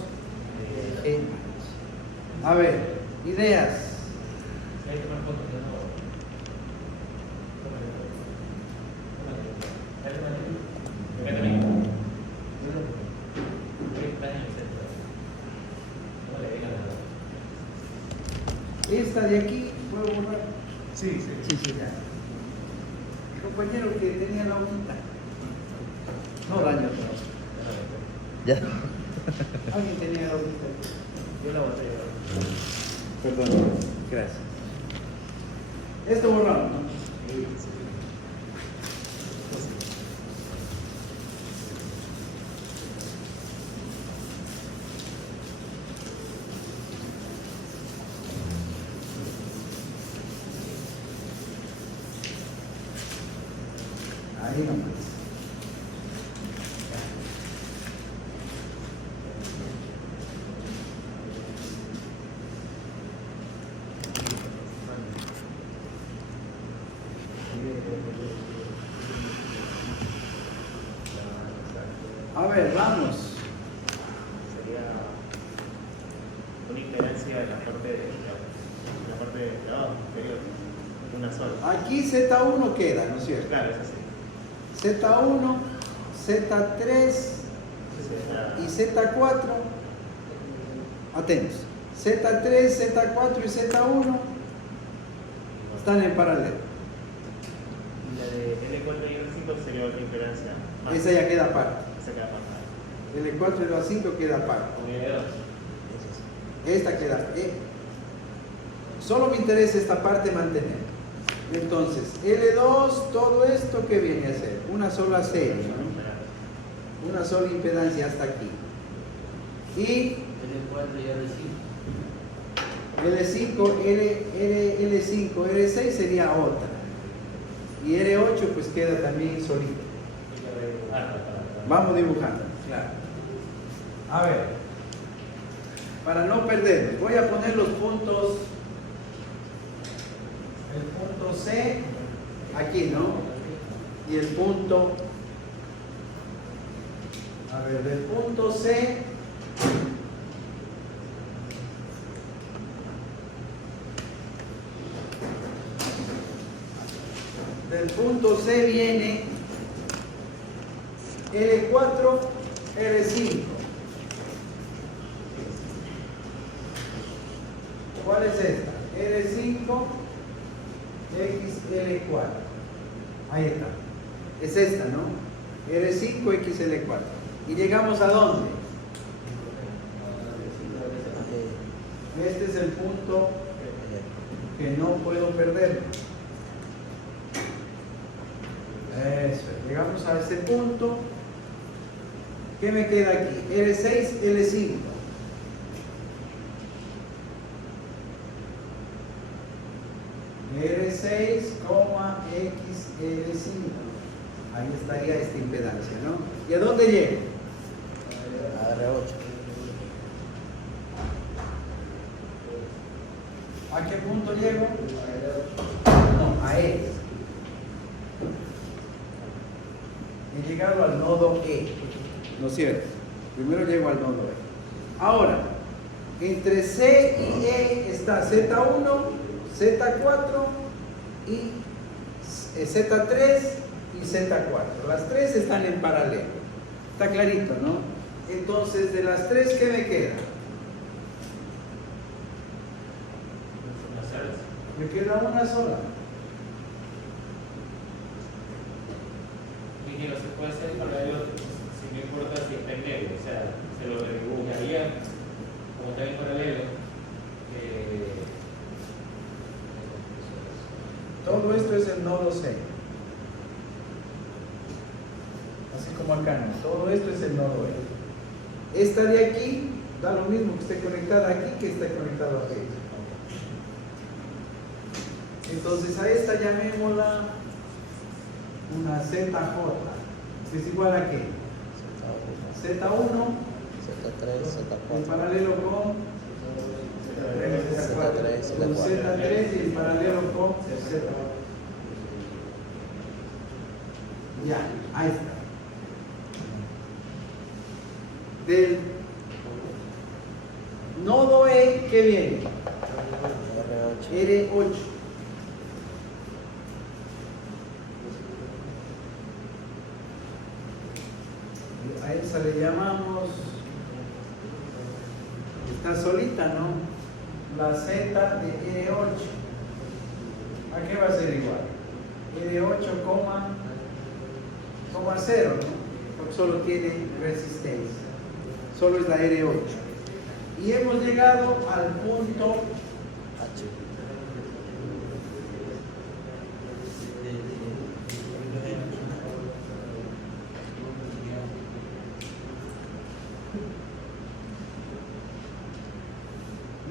A ver, ideas. Hay que tomar fotos, ¿no? Esta de aquí, ¿puedo borrar? Sí, sí. Sí, ya. El compañero que tenía la hojita. No daño todo. Ya. Alguien tenía la hojita. Yo la boté. Perdón. Gracias. Esto borramos, ¿no? Ahí nomás. A ver, vamos. Sería una impedancia en la parte de abajo, inferior. Una sola. Aquí Z1 queda, ¿no es cierto? Claro, es así. Z1, Z3 y Z4. Atentos. Z3, Z4 y Z1 están en paralelo. Y la de L4 y L5 sería otra impedancia. más. Esa ya queda aparte. Esa queda apartada. L4 y L5 queda aparte. Esta queda. Solo me interesa esta parte mantener. Entonces, L2, todo esto, ¿qué viene a ser? Una sola serie, ¿no? Una sola impedancia hasta aquí. Y L5, L5, L6 sería otra. Y L8 pues queda también solito. Vamos dibujando. Claro. A ver. Para no perderme, voy a poner los puntos. El punto C aquí, ¿no? Y el punto. A ver, del punto C. Del punto C viene L4, L5. ¿Cuál es esta? L5, XL4. Ahí está. Es esta, ¿no? L5, XL4. ¿Y llegamos a dónde? Este es el punto que no puedo perder. Eso, llegamos a ese punto. ¿Qué me queda aquí? L6, L5. R6, XL5. Ahí estaría esta impedancia, ¿no? ¿Y a dónde llego? A R8. ¿A qué punto llego? No, a E. He llegado al nodo E. ¿No es cierto? Primero llego al nodo E. Ahora, entre C y E está Z1, Z4 y Z3 y Z4. Las tres están en paralelo. Está clarito, ¿no? Entonces, de las tres, ¿qué me queda? Me queda una sola. Dije, no se puede hacer paralelo si no importa si está en medio, o sea, se lo redibujaría como está en paralelo. Todo esto es el nodo C. Así como acá, ¿no? Todo esto es el nodo E. Esta de aquí da lo mismo que esté conectada aquí que esté conectada aquí. Entonces a esta llamémosla una ZJ, que es igual a qué? Z1 Z3, en Z4. paralelo con Z3, con Z4. Z3 y en paralelo con Z4. Ya, ahí está. Del nodo E, ¿qué viene? R8. R8. A esa le llamamos, está solita, ¿no? La Z de R8. ¿A qué va a ser igual? R8, coma 0, ¿no? Porque solo tiene resistencia. Solo es la R8. Y hemos llegado al punto H.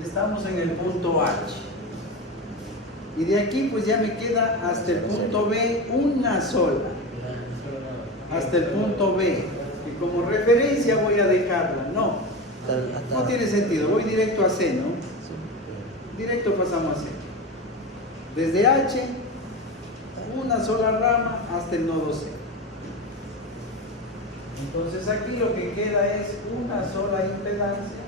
Estamos en el punto H. Y de aquí pues ya me queda hasta el punto B una sola. Hasta el punto B. Y como referencia voy a dejarla. No, no tiene sentido. Voy directo a C, ¿no? Directo pasamos a C. Desde H, una sola rama hasta el nodo C. Entonces aquí lo que queda es una sola impedancia.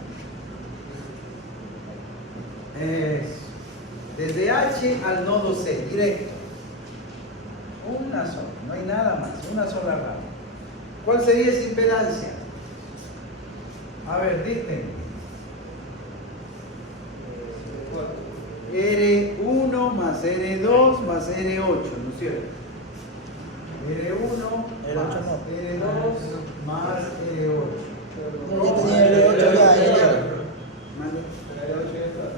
Desde H al nodo C, directo. Una sola, no hay nada más, una sola rama. ¿Cuál sería esa impedancia? A ver, dicen. R1 más R2 más R8, ¿no es cierto? R1 más R2 más R8. No, ya tenía R8 ya, Mande.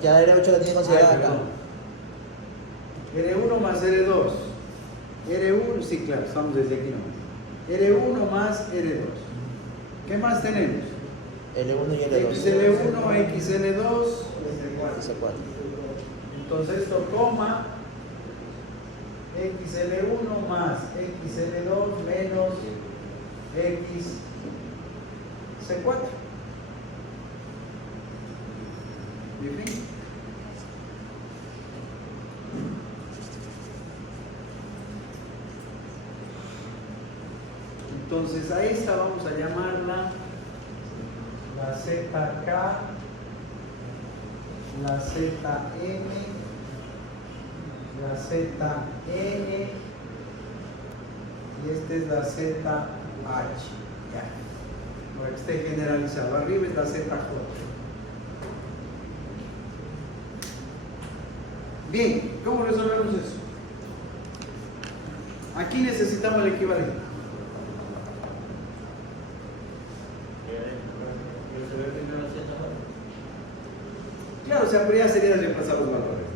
ya R8 la tiene considerada acá. R1 más R2. R1, sí, claro, estamos desde aquí nomás. R1 más R2. ¿Qué más tenemos? L1 y L2. XL1, XL2, S4. entonces esto coma XL1 más XL2 menos XC4. ¿Bien? Entonces a esta vamos a llamarla la ZK, la ZM, la ZN y esta es la ZH. Ya, para que esté generalizado. Arriba es la ZJ. Bien, ¿cómo resolvemos eso? Aquí necesitamos el equivalente. Claro, o sea, pero ya sería reemplazar los valores,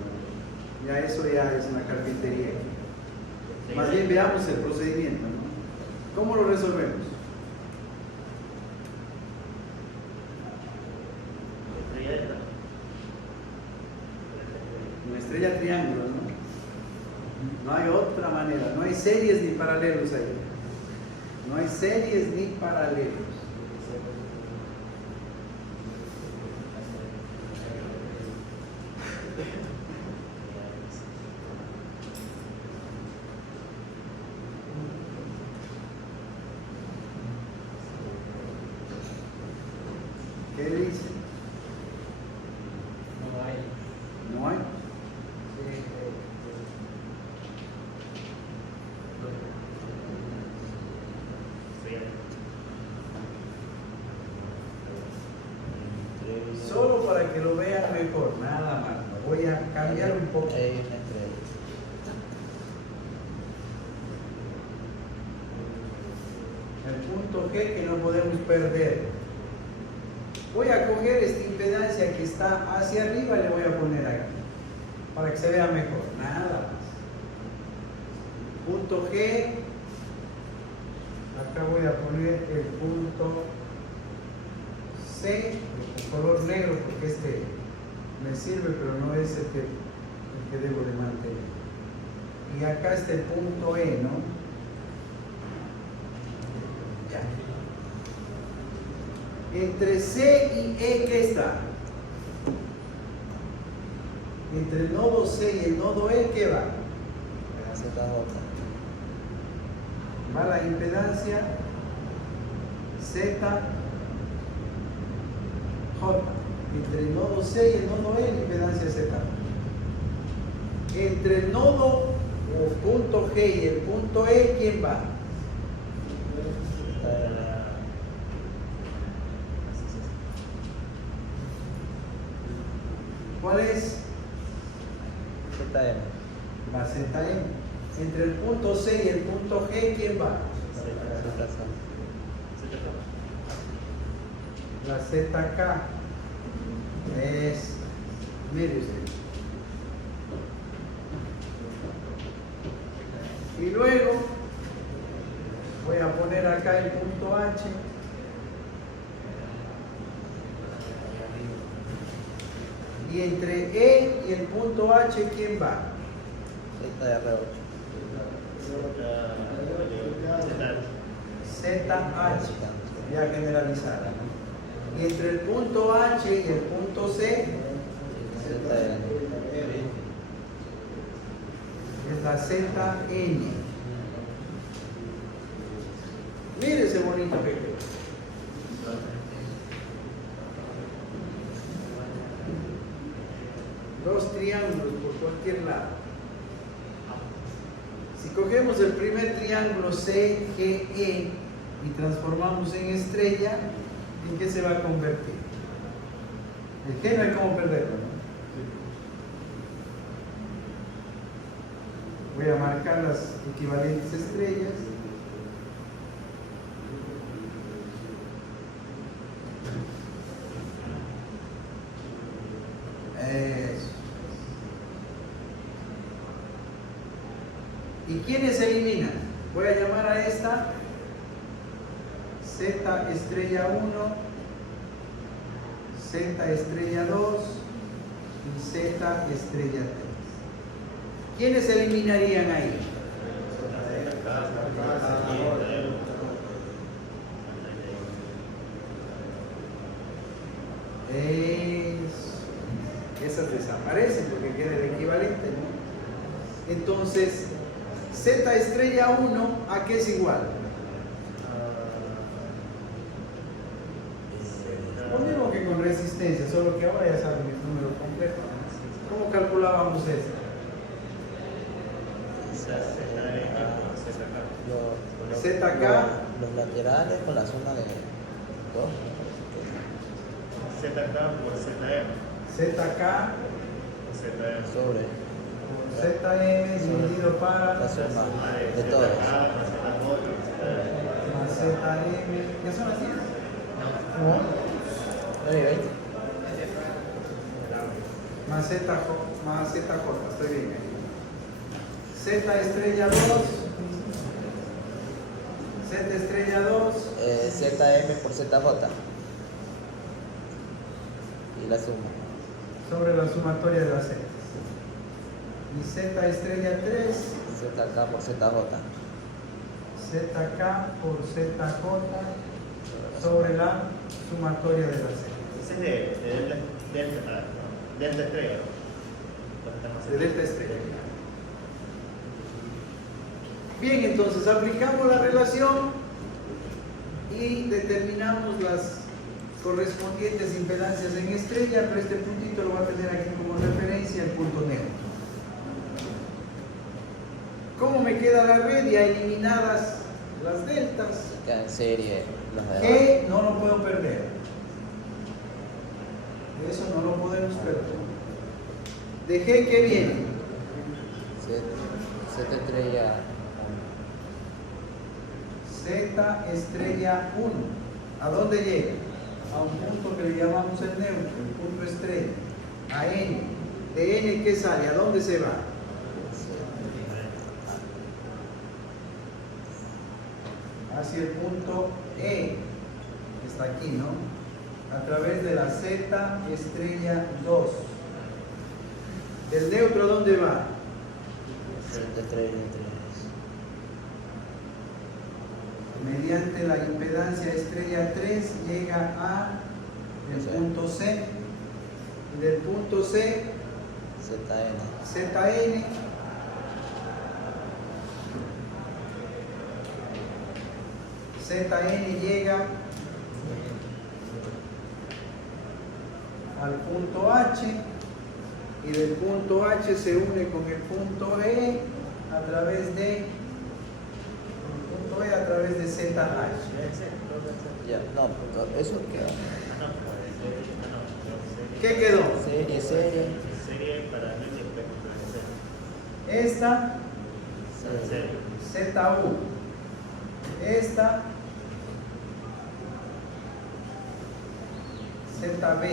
¿no? Ya eso ya es una carpintería. Más bien veamos el procedimiento, ¿no? ¿Cómo lo resolvemos? Una estrella triángulo, ¿no? No hay otra manera, no hay series ni paralelos ahí. No hay series ni paralelos. ¿Qué dice? No hay. No hay. cambiar un poco. Ahí hay una estrella. El punto G que no podemos perder. Voy a coger esta impedancia que está hacia arriba y le voy a poner aquí para que se vea mejor, nada más. Punto G, acá voy a poner el punto C con color negro porque este me sirve pero no es el que debo de mantener. Y acá está el punto E, ¿no? Ya. Entre C y E, ¿qué está? Entre el nodo C y el nodo E, ¿qué va? ZJ. Va la impedancia ZJ. Entre el nodo C y el nodo E, la impedancia Z. Entre el nodo o punto G y el punto E, ¿quién va? ¿Cuál es? ZM. La ZM. Entre el punto C y el punto G, ¿quién va? La ZK. Es, mire usted. Y luego voy a poner acá el punto H. Y entre E y el punto H, ¿quién va? ZR8. ZH, ya generalizada. Y entre el punto H y el punto C es la ZN. Mire ese bonito que quedó. Dos triángulos por cualquier lado. Si cogemos el primer triángulo CGE y transformamos en estrella, ¿en qué se va a convertir? El G no hay cómo perderlo, ¿no? Voy a marcar las equivalentes estrellas. Eso. ¿Y quiénes se eliminan? Voy a llamar a esta Z estrella 1, Z estrella 2 y Z estrella 3. ¿Quiénes se eliminarían ahí? Esas desaparecen porque queda el equivalente, ¿no? Entonces, Z estrella 1, ¿a qué es igual? Lo mismo que con resistencia, solo que ahora ya saben el número completo. ¿Cómo calculábamos esto? ZK. Los laterales con la suma de 2. ZK por ZM. ZK ZM. Sobre ZM dividido para la más suma de todos. ZM. ¿Qué son las 10? ¿No? 9 y 20. Más ZJ, estoy bien ahí. Z estrella 2, Z estrella 2, ZM por ZJ. Y la suma. sobre la sumatoria de las Z. Y Z estrella 3, ZK por ZJ. ZK por ZJ sobre la sumatoria de las Z. Ese es de delta estrella, ¿no? De delta estrella. Bien, entonces aplicamos la relación y determinamos las correspondientes impedancias en estrella, pero este puntito lo va a tener aquí como referencia el punto neutro. ¿Cómo me queda la red? Ya eliminadas las deltas. Queda en serie los de Que no lo puedo perder. Eso no lo podemos perder. ¿De G qué viene? Z estrella Z estrella 1. ¿A dónde llega? A un punto que le llamamos el neutro, el punto estrella. A N. ¿De N qué sale? ¿A dónde se va? Hacia el punto E. Está aquí, ¿no? A través de la Z estrella 2. ¿Del neutro a dónde va? Z estrella 3. Mediante la impedancia estrella 3 llega a el punto C. Y del punto C, ZN. ZN llega al punto H y del punto H se une con el punto E a través de ZH. Ya, no, eso queda. ¿Qué quedó? Serie. Serie para medio espectro. Esta Serie. ZU. Esta ZB.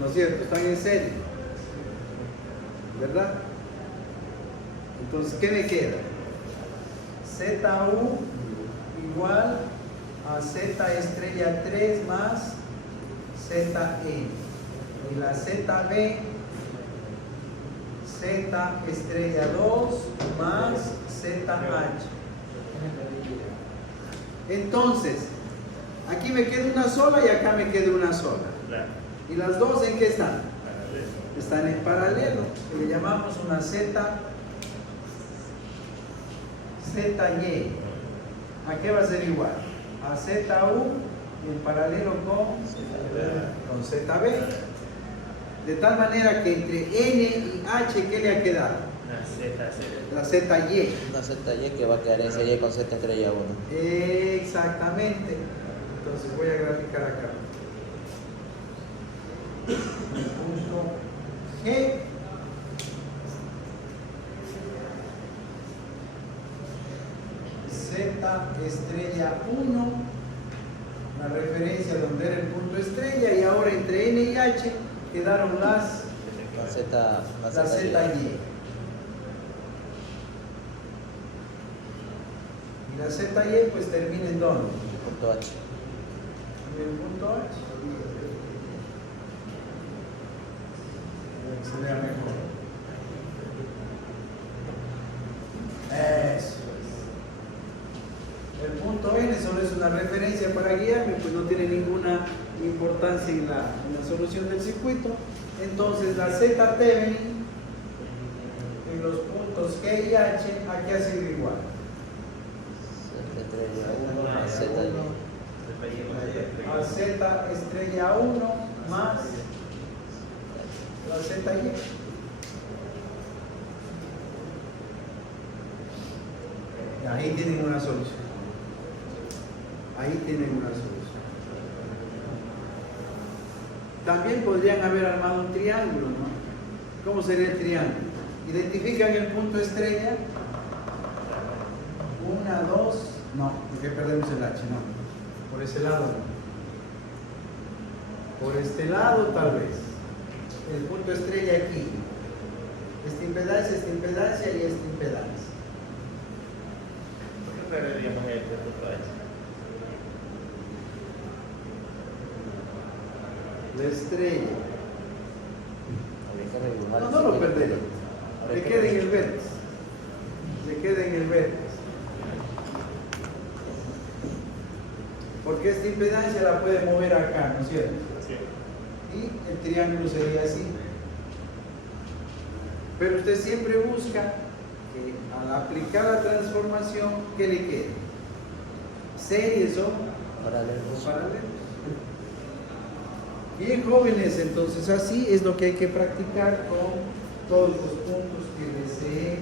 ¿No es cierto? Están en serie. ¿Verdad? Entonces, ¿qué me queda? ZU igual a Z estrella 3 más ZN. Y la ZB, Z estrella 2 más ZH. Entonces, aquí me queda una sola y acá me queda una sola. Claro. ¿Y las dos en qué están? Paralelo. Están en paralelo, que le llamamos una ZY. ¿A qué va a ser igual? A ZU en paralelo con ZB. De tal manera que entre N y H, ¿qué le ha quedado? Una Z. La ZY. Una ZY que va a quedar en serie con Z estrella 1. Exactamente. Entonces voy a graficar acá. El punto G. Z estrella 1, la referencia donde era el punto estrella, y ahora entre N y H quedaron la ZY. Y la ZY pues termina en ¿dónde? Punto H. En el punto H. Se vea mejor. Eso es. El punto N solo es una referencia para guiarme, pues no tiene ninguna importancia en la solución del circuito. Entonces la Z Thevenin en los puntos G y H, ¿a qué ha sido igual? Z estrella 1 más ZY. A Z estrella 1 más la ZY. Y ahí tienen una solución. Ahí tienen una solución. También podrían haber armado un triángulo, ¿no? ¿Cómo sería el triángulo? Identifican el punto estrella. 1, 2, no, porque perdemos el H, no. Por ese lado no. Por este lado tal vez. El punto estrella aquí. Esta impedancia y esta impedancia. ¿Por qué perderíamos el punto H? La estrella. Habría que redibujar No, el no lo circuito. perdería. Le queda en el vértice. Le queda en el vértice. Porque esta impedancia la puede mover acá, ¿no es cierto? Sí. Y el triángulo sería así. Pero usted siempre busca que al aplicar la transformación, ¿qué le quede? Series o Paralelos. paralelos. Bien, jóvenes, entonces así es lo que hay que practicar con todos los puntos que les he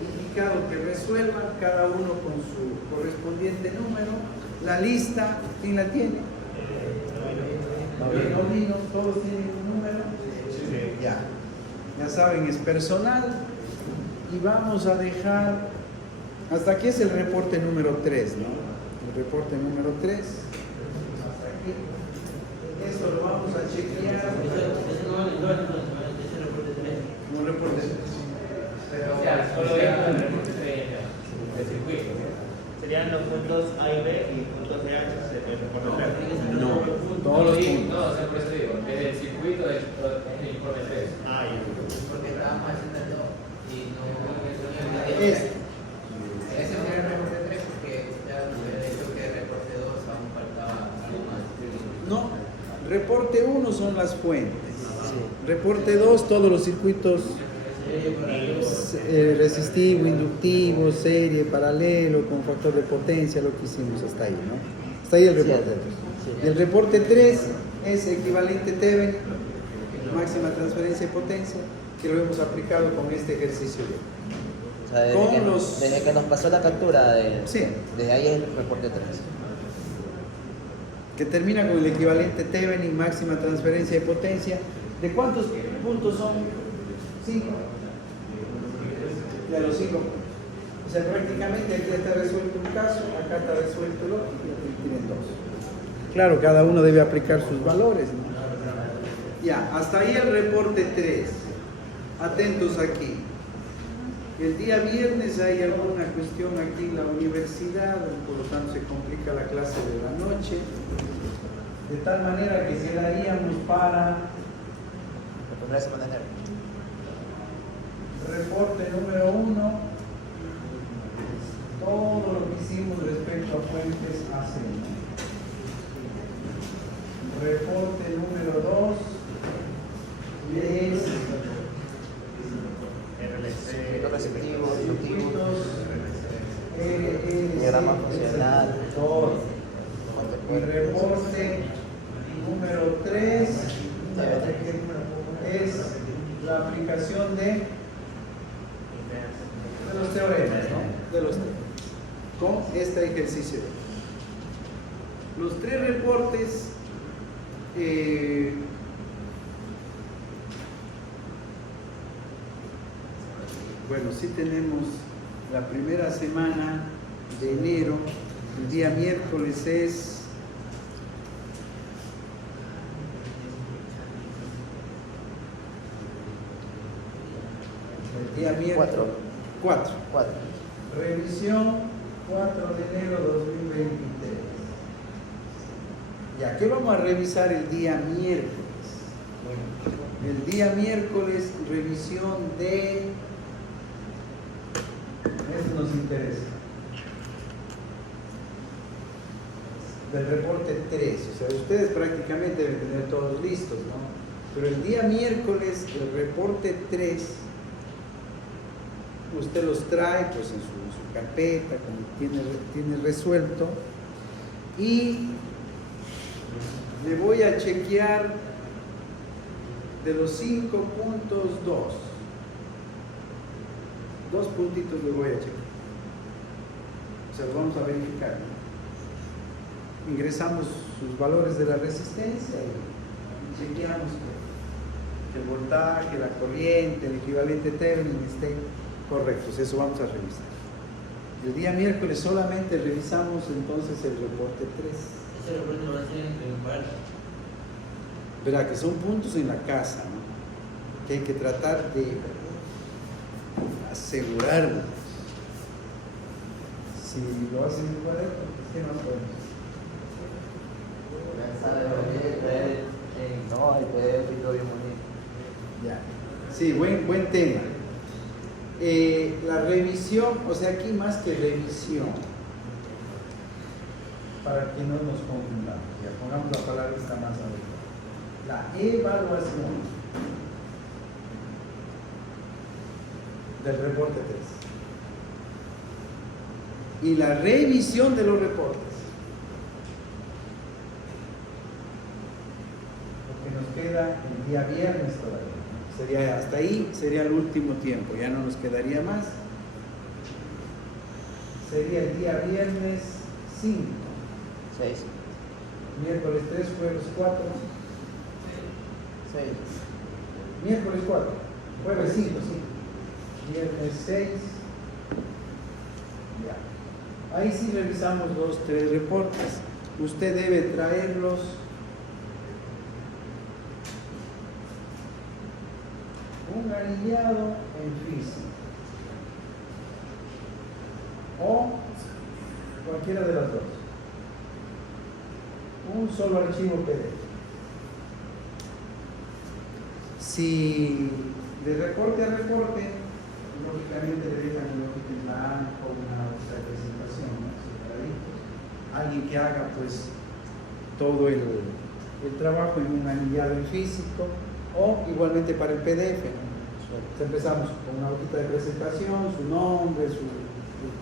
indicado que resuelvan, cada uno con su correspondiente número. La lista, ¿quién la tiene? Los niños, todos tienen un número. Sí. Ya. ya saben, es personal. Y vamos a dejar, hasta aquí es el reporte número 3, ¿no? El reporte número 3. Hasta aquí. Eso lo vamos a chequear. Un reporte 3. O sea, solo esto el reporte de circuito. Serían los puntos A y B y puntos B H del reporte 3. No, todos los puntos. No, o sea, por eso digo, desde el circuito es el informe 3. Ah, ya. Porque estábamos haciendo el 2 y no. Este. Ese sería el reporte 3 porque ya nos había dicho que el reporte 2 aún faltaba algo más. No, reporte 1 son las fuentes. Reporte 2, todos los circuitos resistivo, inductivo, serie, paralelo, con factor de potencia, lo que hicimos hasta ahí, ¿no? Hasta ahí el reporte 2. Y el reporte 3 es equivalente Thevenin, máxima transferencia de potencia, que lo hemos aplicado con este ejercicio. O sea, desde que nos pasó la captura, Sí. desde ahí es el reporte 3. Que termina con el equivalente Thevenin, máxima transferencia de potencia. ¿De cuántos puntos son? 5. De los 5. O sea, prácticamente aquí está resuelto un caso, acá está resuelto el otro, y aquí tienen 2. Claro, cada uno debe aplicar sus valores, ¿no? Ya, hasta ahí el reporte 3. Atentos aquí. El día viernes hay alguna cuestión aquí en la universidad, por lo tanto se complica la clase de la noche. De tal manera que quedaríamos para La primera semana de enero. reporte número 1, todo lo que hicimos respecto a fuentes AC. Reporte número 2 es Circuito receptivo, inductivo, circuitos, diagrama funcional, todo. Y reporte número 3 es la aplicación de los teoremas, ¿no? De los teoremas. Con este ejercicio. Los 3 reportes bueno, sí tenemos la primera semana de enero, el día miércoles es el día miércoles 4. Revisión 4 de enero 2023. Ya, ¿qué vamos a revisar el día miércoles? El día miércoles, revisión de... Eso nos interesa. Del reporte 3. O sea, ustedes prácticamente deben tener todos listos, ¿no? Pero el día miércoles, el reporte 3, usted los trae pues en su carpeta, como tiene resuelto, y le voy a chequear de los 5 puntos 2. 2 puntitos le voy a chequear. O sea, los vamos a verificar, ¿no? Ingresamos sus valores de la resistencia y chequeamos que el voltaje, la corriente, el equivalente Thevenin estén correctos. Eso vamos a revisar. El día miércoles solamente revisamos entonces el reporte 3. Ese reporte lo va a hacer en parte. Verá que son puntos en la casa, ¿no? Que hay que tratar de asegurarnos. Si lo hacen correcto, pues ¿qué más podemos? No, el PDF y todo bien bonito. Ya. Sí, buen tema. La revisión, o sea, aquí más que revisión, para que no nos confundamos, ya pongamos la palabra que está más adelante. La evaluación del reporte 3 y la revisión de los reportes. Lo que nos queda el día viernes todavía. Sería hasta ahí, sería el último tiempo, ya no nos quedaría más. Sería el día viernes 5. 6. Miércoles 3, jueves 4. 6. Miércoles 4. Jueves 5, sí. Viernes 6. Ya. Ahí sí revisamos los 3 reportes. Usted debe traerlos un anillado en físico o cualquiera de las dos. Un solo archivo PDF. Si de reporte a reporte, lógicamente le dejan un hojita en blanco, una hoja de presentación, ¿no? Separaditos. Alguien que haga pues todo el trabajo en un anillado en físico o igualmente para el PDF, ¿no? Empezamos con una hojita de presentación, su nombre, el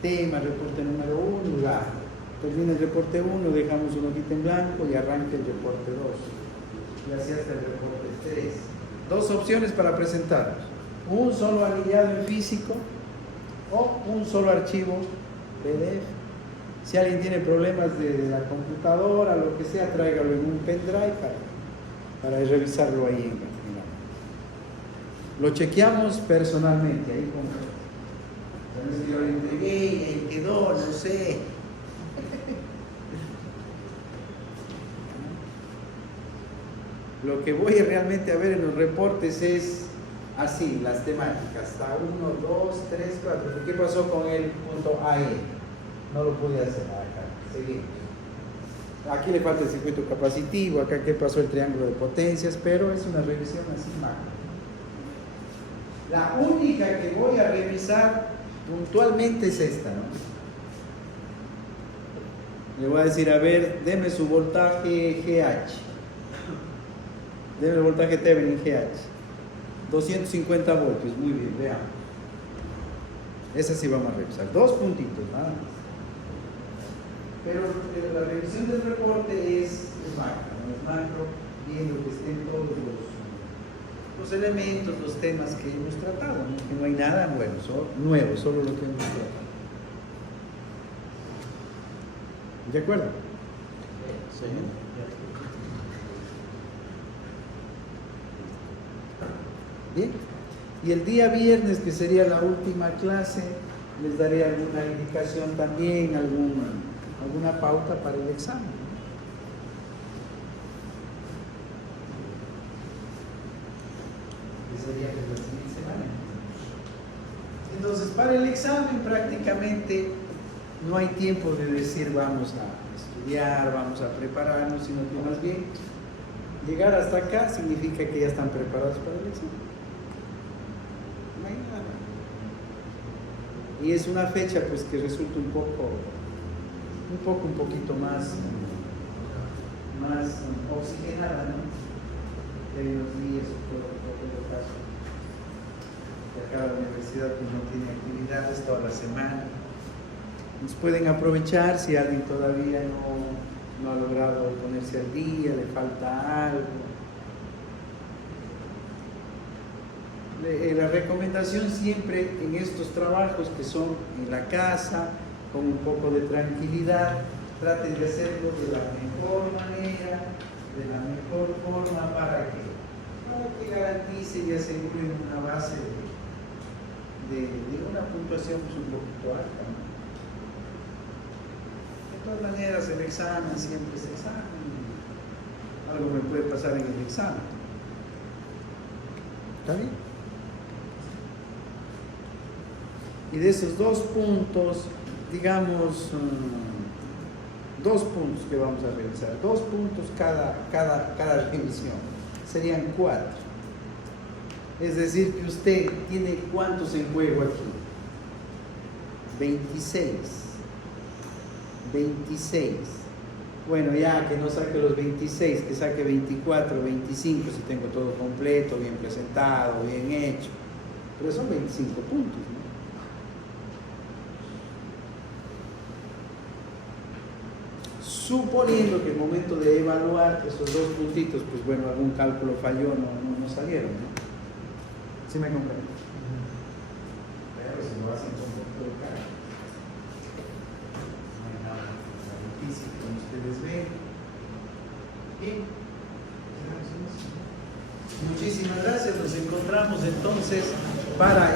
tema, el reporte número 1, y va. Termina el reporte 1, dejamos una hojita en blanco y arranca el reporte 2. Y así hasta el reporte 3. 2 opciones para presentarlos. Un solo anillado en físico o un solo archivo PDF. Si alguien tiene problemas de la computadora, lo que sea, tráigalo en un pendrive para revisarlo ahí en la. Lo chequeamos personalmente, ahí con. Entonces yo le entregué y ahí quedó, no sé. Lo que voy realmente a ver en los reportes es así, las temáticas, hasta 1, 2, 3, 4. ¿Qué pasó con el punto AE? No lo pude hacer acá, seguimos. Aquí le falta el circuito capacitivo, acá qué pasó el triángulo de potencias, pero es una revisión así macro. La única que voy a revisar puntualmente es esta, ¿no? Le voy a decir, a ver, deme su voltaje GH. Deme el voltaje Thevenin GH. 250 voltios, muy bien, veamos. Esa sí vamos a revisar. 2 puntitos, nada más. Pero la revisión del reporte es macro, ¿no? Es macro, viendo que estén todos los elementos, los temas que hemos tratado, ¿no? Que no hay nada nuevo, solo lo que hemos tratado. ¿De acuerdo? Sí. Bien. Y el día viernes, que sería la última clase, les daré alguna indicación también, alguna pauta para el examen. Que sería la siguiente semana. Entonces, para el examen prácticamente no hay tiempo de decir vamos a estudiar, vamos a prepararnos, sino que más bien llegar hasta acá significa que ya están preparados para el examen. No hay nada. Y es una fecha pues que resulta un poquito más oxigenada, ¿no? De los días por el caso. Y acá la universidad pues no tiene actividades toda la semana. Nos pueden aprovechar si alguien todavía no ha logrado ponerse al día, le falta algo. La recomendación siempre en estos trabajos que son en la casa, con un poco de tranquilidad, traten de hacerlo de la mejor manera, de la mejor forma, para que garantice y asegure una base de una puntuación pues, un poquito alta, ¿no? De todas maneras, el examen siempre es examen. Algo me puede pasar en el examen. ¿Está bien? Y de esos 2 puntos, digamos, 2 puntos que vamos a revisar, 2 puntos cada revisión, serían 4. Es decir, que usted tiene ¿cuántos en juego aquí? 26. Bueno, ya que no saque los 26, que saque 24, 25, si tengo todo completo, bien presentado, bien hecho. Pero son 25 puntos, ¿no? Suponiendo que el momento de evaluar esos 2 puntitos, pues bueno, algún cálculo falló, no salieron, ¿no? ¿Sí me comprenden? Pero si lo hacen con poco de cara. No hay nada difícil, como ustedes ven. Bien. Muchísimas gracias. Nos encontramos entonces para